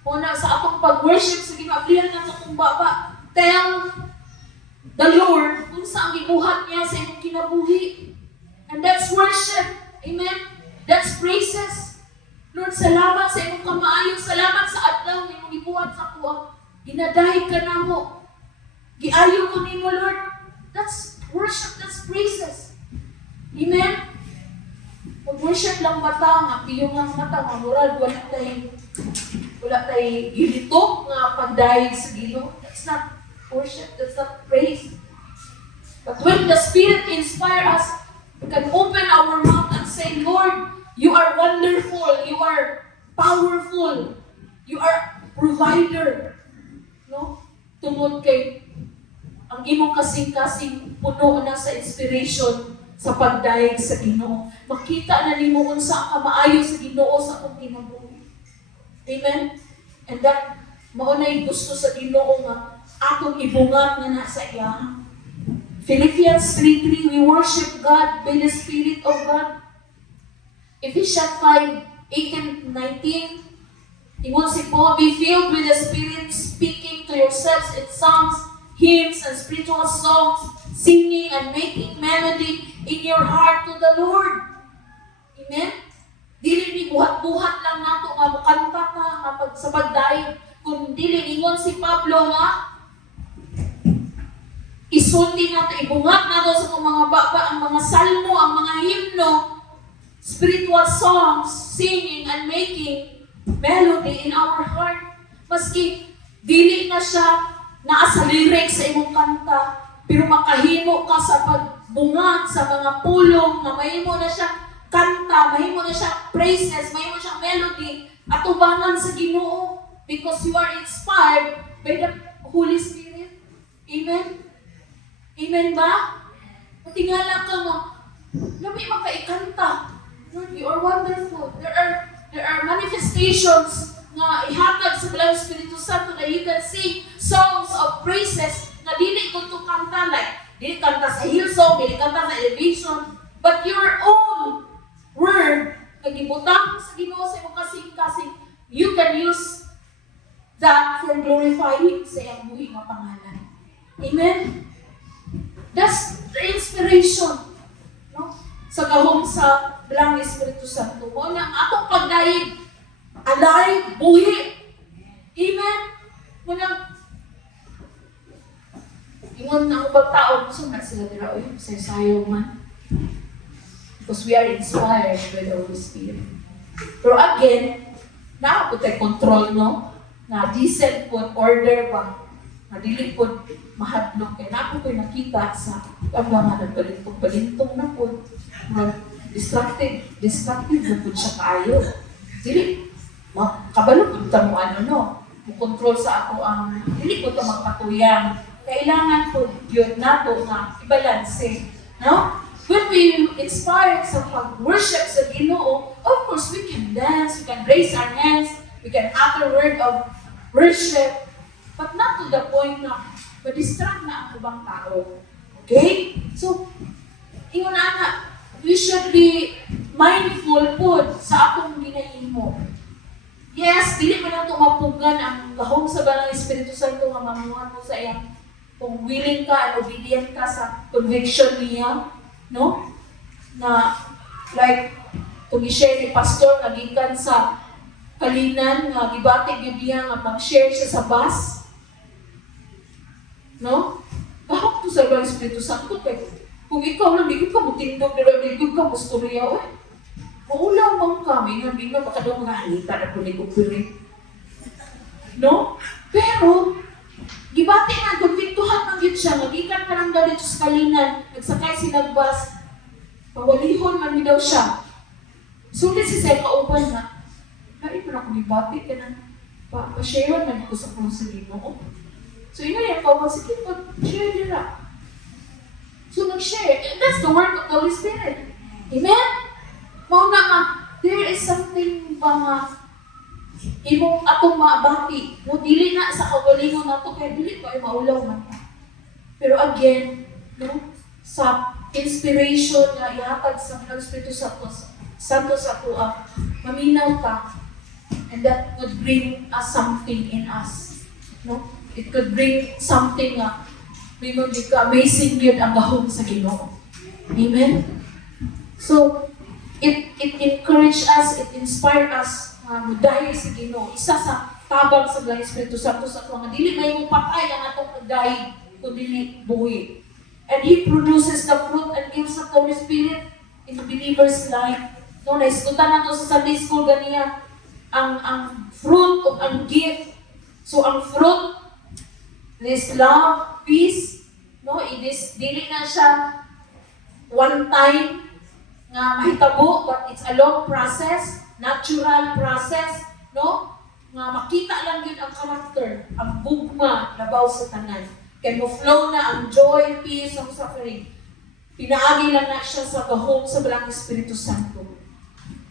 Muna sa akong pag-worship sa ginablihan ng akong baba, tell the Lord kung saan gibuhat niya sa imong kinabuhi. And that's worship. Amen? That's praises. Lord, salamat sa imong kamaayo, salamat sa adlaw na imong gibuhat sa kuha. Ginadahig ka na mo. Giayo ko nimo, Lord. That's worship, that's praises. Amen? Pag-worship lang mata, nga piyong lang mata, nga murag, wala tayo gilitok nga pagdahig sa Ginoo. That's not worship, that's not praise. But when the Spirit inspire us, we can open our mouth and say, Lord, you are wonderful, you are powerful, you are provider. No? Tungod kay ang imong kasing-kasing puno na sa inspiration sa pagdayeg sa Ginoo. Makita na nimo unsa ka maayo sa Ginoo sa akong kinabuhi. Amen? And that mao nay gusto sa Ginoo nga atong ibungat nga na sa iya. Philippians 3:3, we worship God by the Spirit of God. Ephesians 5:18-19, ingon si Paul, be filled with the Spirit, speaking to yourselves in songs, hymns, and spiritual songs, singing and making melody in your heart to the Lord. Amen? Dili ni buhat-buhat lang nato nga mukanta ka kapag sa pagdayeg, kung dili ingon si Pablo nga, isulti nato, ibungat nato sa mga baba, ang mga salmo, ang mga himno, spiritual songs, singing and making melody in our heart. Maski dili na siya naa sa lyrics sa imong kanta, pero makahimo ka sa pagbungat sa mga pulong na mahimo na siya kanta, mahimo na siya praises, mahimo siya melody, at tubangan sa Ginoo because you are inspired by the Holy Spirit. Amen? Amen ba? Matingala ka mo, lami makaikanta. Lord, you are wonderful. There are manifestations na ihatag sa Balang Espiritu Santo na you can sing songs of praises na dili ko to kanta like, dili kanta sa Hillsong, dili kanta sa Elevation, but your own word, kagibutang sa Ginoo sa imong kasing-kasing, you can use that for glorifying sa iyang buhi nga pangalan. Amen? That's the inspiration, no? Sa gahom sa Balang Espiritu Santo. Mo na ang atong pagdayeg alive, buhi. Amen? Mo na ingon na ubang tao, gusto na sila dira, oy, sayo man. Because we are inspired by the Holy Spirit. Pero again, naabot tayo control, no? Na decent po, order ba? Na dili po mahadlok. Kaya naabot ko'y nakita sa mga nagbalintong-balintong na po. Distracted na po siya kayo. Dili, kabalo po ito mo no? Control sa ako ang, dili po ito magpatuyang. Kailangan po yun nato na ibalanse. No? When we inspire sa pag-worship sa Ginoo, of course, we can dance, we can raise our hands, we can utter word of worship, but not to the point na ma-distract na ang ibang tao. Okay? So, ingon ana, we should be mindful po sa atong ginahimo. Yes, dili man nato mapugan ang gahom sa Banal Espiritu Santo nga mamuhat mo sa iyang kung willing ka and obedient ka sa conviction niya, no? Na like kung i-share ni pastor nga gikan sa kalinan nga gibati gyud niya nga mag-share siya sa bus. No? Gahom to sa Banal Espiritu Santo kay kung ikaw lang di ka mutindog dira di ka musturya oy. Maulaw bang kami nga bigla makadaw mga halita na po ni Kupiri. No? Pero, gibati na, kumpintuhan ng yun siya, magikan pa lang daw dito sa kalinan, nagsakay si nagbas, pawalihon man daw siya. Sulit si Seka Upan na, kaya pa na kung gibati ka na, pa-share man ko sa kong sa Ginoo. So, yun na yung kawan, sige, share nila. So, nag-share. And that's the work of the Holy Spirit. Amen? Mao na nga, there is something ba nga imong atong maabati. No, dili na sa kagalingon nato kay dili ko ay maulaw man. Pero again, no, sa inspiration na ihatag sa Banal Espiritu Santo sa ato, maminaw ka, and that would bring us something in us. No? It could bring something nga mingon di ka amazing yun ang gahom sa Ginoo. Amen? So, it encourage us, it inspire us dahil sa Ginoo. Isa sa tabang sa Banal Espiritu Santo sa ato nga dili may mong patay ang atong pagdahig kundi buhi. And He produces the fruit and gives the Holy Spirit in the believer's life. No, naiskutan nato sa Sunday school ganiya ang fruit o ang gift. So ang fruit is love, peace, no? It is dili na siya one time nga mahitabo, but it's a long process, natural process, no? Nga makita lang yun ang character, ang bugma, labaw sa tanan. Kaya mo flow na ang joy, peace, ang suffering. Pinaagi lang na siya sa gahom sa Banal Espiritu Santo.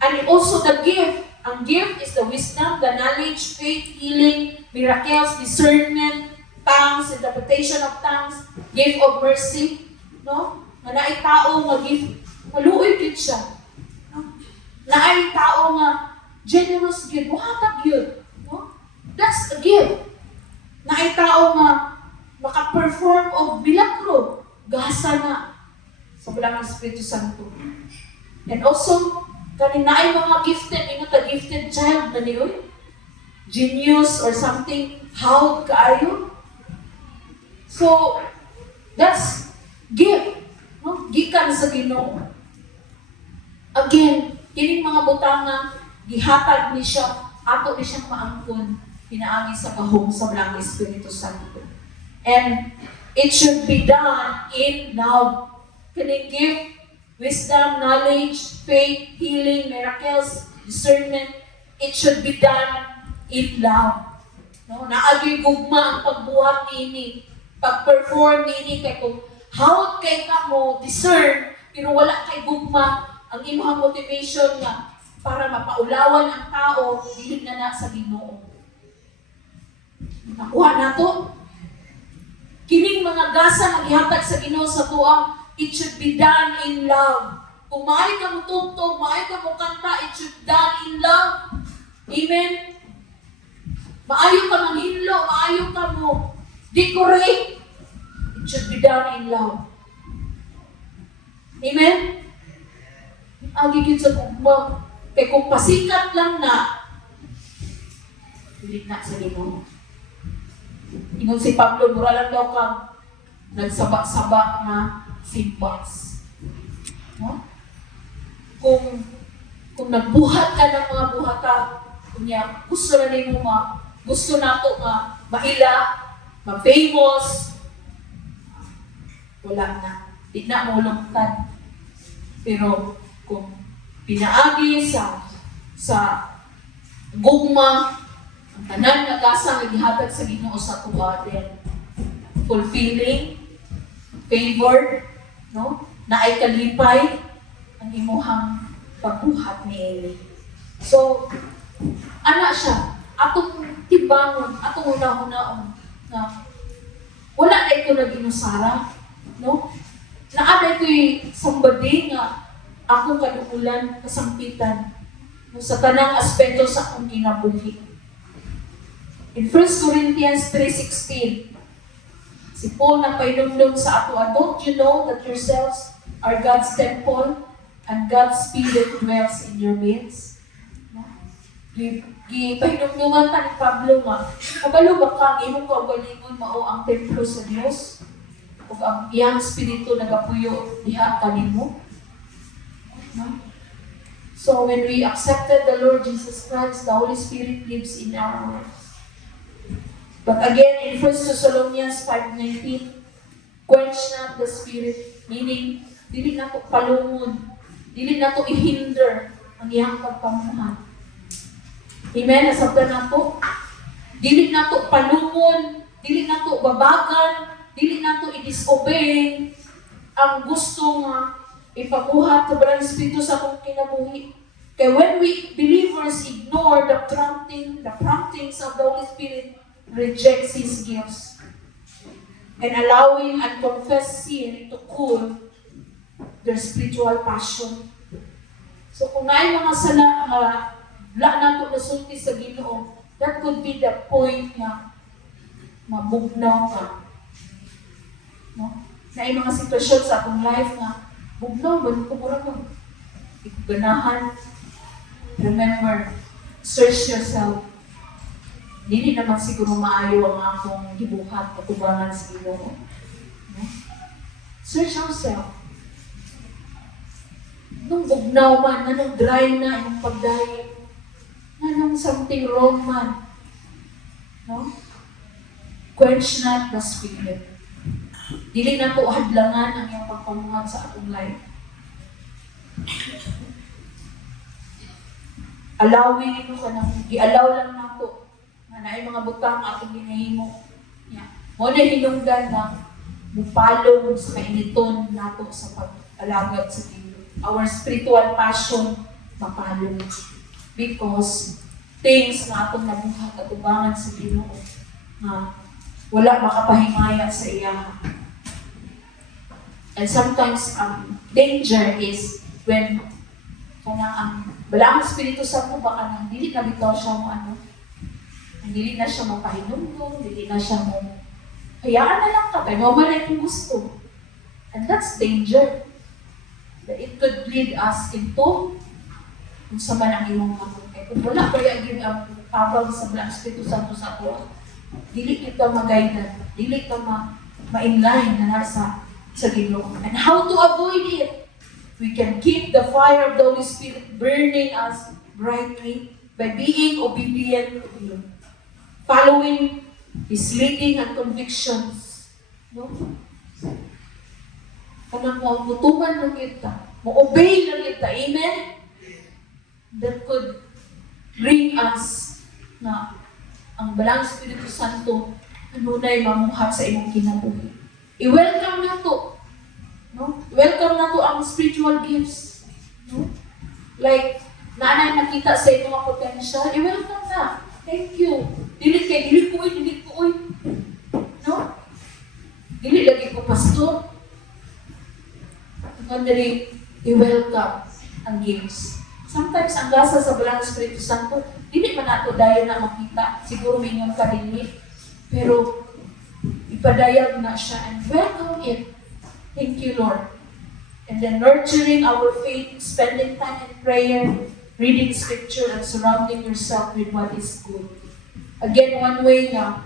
And also the gift. Ang gift is the wisdom, the knowledge, faith, healing, miracles, discernment, tongues, interpretation of tongues, gift of mercy, no? Nga naay tao nga gift maluoy gid siya. No? Naay tao nga generous gid, buhatag yun. No? That's a gift. Naay tao nga maka-perform of milagro, gasa na sa Banal Espiritu Santo. And also, kanin naay mga gifted, ingat a gifted child na niyo, genius or something, how kaayo. So, that's gift. No? Gikan sa Ginoo. Again, kining mga butanga, gihatag ni siya, ato ni siyang maangkon, pinaagi sa gahom sa Banal Espiritu Santo. And it should be done in love. Kining gift, wisdom, knowledge, faith, healing, miracles, discernment, it should be done in love. No? Naagi gugma ang pagbuhat nini, pag-perform nini, kay kung how kay ka mo discern, pero wala kay gugma, ang imong motivation nga para mapaulawan ang tao dili na sa Ginoo. Nakuha nato. Kining mga gasa nga gihatag sa Ginoo sa tuwa, it should be done in love. Kung maayo ka mo tugtog, maayo ka mo kanta, it should be done in love. Amen? Maayo ka manghinlo, maayo ka mo decorate, it should be done in love. Amen? Agigit sa gugma. Kaya kung pasikat lang na, pilit na sa Ginoo. Ingon si Pablo, mura lang daw kang nagsaba-saba na simples. No? Kung nagbuhat ka ng mga buhata, kunya, gusto na rin mo gusto na ito nga, maila, ma-famous, wala na. Di na mo lungtad. Pero, kung pinaagi sa gugma, ang tanan nga gasa nga gihatag sa Ginoo sa tuwa din. Fulfilling, favored, no? Naay kalipay ang imuhang pagbuhat ni Eli. So, ana siya, atong tibangon, atong una-unaon na wala na ito nag-inusara, no? Naanay ko'y somebody nga ako kadukulan, kasampitan sa tanang aspeto sa akong kinabuhi. In 1 Corinthians 3:16, si Paul na painumdum sa ato, don't you know that yourselves are God's temple and God's Spirit dwells in your midst? Pahinumduman pa ni Pablo nga, kabalo ba ka, imong kaugalingon mao ang templo sa Dios? O ang iyang spirito nagapuyo diha kanimo? No? So when we accepted the Lord Jesus Christ, the Holy Spirit lives in our hearts. But again, in 1 Thessalonians 5:19, quench not the Spirit, meaning, dili na to palungon, dili na to ihinder ang iyang pagpamuhan. Amen? Nasabtan na to. Dili na to palungon, dili na to babagan, dili na to i-disobey ang gusto nga ipabuhat sa Balang Espiritu sa akong kinabuhi. Kaya when we believers ignore the promptings of the Holy Spirit, rejects His gifts, and allowing unconfessed sin to cool their spiritual passion. So kung naay mga sala, wala na ito nasulti sa Ginoo, that could be the point na mabugnaw ka. No? Naay mga sitwasyon sa akong life na bugnaw, ba't ko mura mo? Ganahan. Remember, search yourself. Dili naman siguro maayo ang akong gibuhat katubangan sa Ginoo. No? Search yourself. Nung bugnaw man, anong dry na yung pagdayo, anong something wrong man. No? Quench not the Spirit. Dili na to hadlangan ang iyong pagpamuhan sa atong life. Allowing ito ka nang, i-allow lang na to na ay mga butang atong ginahimo. Yeah. Mo na hinungdan na mupalong sa kainiton nato sa pag-alagad sa Ginoo. Our spiritual passion mapalong. Because things na atong nabuhat at ubangan sa Ginoo na wala makapahimaya sa iya. And sometimes danger is when ang balang Espiritu Santo ba kanang dili na bitaw siya mo dili na siya mapahinumdum, dili na siya mo hayaan na lang ka, kaya mamalay kung gusto. And that's danger. That it could lead us into kung sa man ang imong kamot. Kung wala pa yung pabag sa balang Espiritu Santo sa ato, dili kita mag-guide, dili ka ma-inline na nasa sa Ginoo. And how to avoid it? We can keep the fire of the Holy Spirit burning us brightly by being obedient to Him, following His leading and convictions. No? Kanang mamutuman lang kita, mo-obey lang kita. Amen? That could bring us na ang Balang Espiritu Santo nunay mamuhat sa imong kinabuhi. I-welcome na to. No? Welcome na to ang spiritual gifts. No? Like, naanay nakita sa ito mga potential, i-welcome na. Thank you. Dili ko. No? Dili lagi ko pastor. Kundi i-welcome ang gifts. Sometimes, ang gasa sa Balang Espiritu Santo, dili man nato dahil na makita. Siguro mingon ka dili. Pero, ipadayag na siya and welcome it. Thank you, Lord. And then nurturing our faith, spending time in prayer, reading scripture, and surrounding yourself with what is good. Again, one way na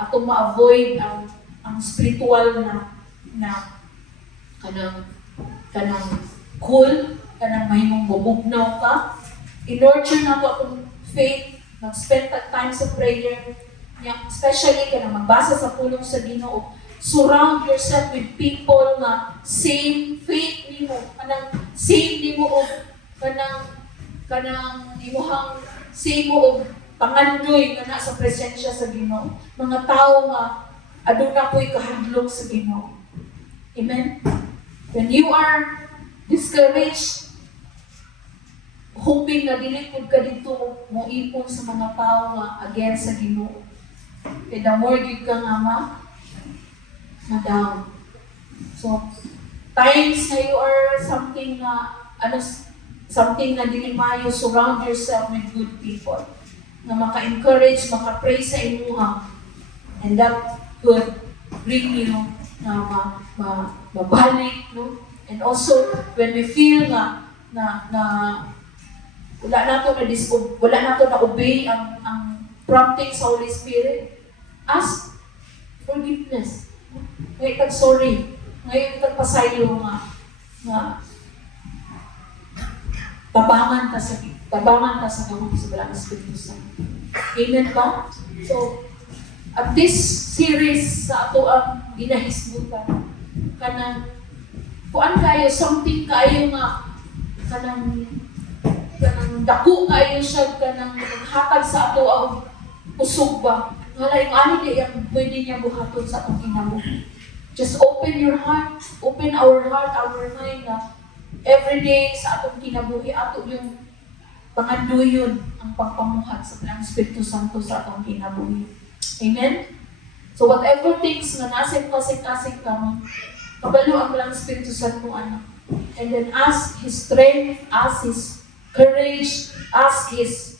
ato ma-avoid ang spiritual na kanang cool, kanang mahimong bubugnaw ka. I-nurture na to atong faith, mag-spend time sa prayer, especially kanang magbasa sa pulong sa Ginoo. Surround yourself with people na same faith nimo, kanang same nimo og kanang imuhang same mo og pangandoy kana sa presensya sa Ginoo. Mga tao nga aduna ko'y kahadlok sa Ginoo. Amen. When you are discouraged, hoping na dili pud ka dito mo ipon sa mga tao nga against sa Ginoo. Kaya the more gyud ka nga ma-down. So, times na you are something na, something na dili mayo, surround yourself with good people na maka-encourage, maka-pray sa imuha, and that could bring you na mabalik, no? And also, when we feel na wala na to na obey ang prompting sa Holy Spirit, ask forgiveness. Ngayon kag sorry. Ngayon kag pasaylo nga tabangan ta sa gahom sa Dalang Espiritu Santo. Amen ba? So, at this series sa ato ang ginahisgutan, kanang kuan kayo, something kayo nga kanang dako kayo siya, kanang maghatag sa ato ang usog ba. Wala yung ano niya, pwede niya buhaton sa atong kinabuhi. Just open your heart, open our heart, our mind na everyday sa atong kinabuhi, ato yung panganduyon ang pagpamuhat sa Dalang Espiritu Santo sa atong kinabuhi. Amen? So whatever things na nasa kasing-kasing ka mo, kabalo ang Dalang Espiritu Santo, anak. And then ask His strength, ask His courage, ask His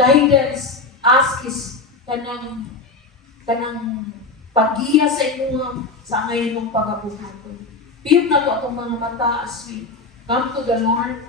guidance, ask His kanang paggiya sa inyong sa ngayon mong pagabuhaton. Piyok na to atong mga mata as we come to the Lord.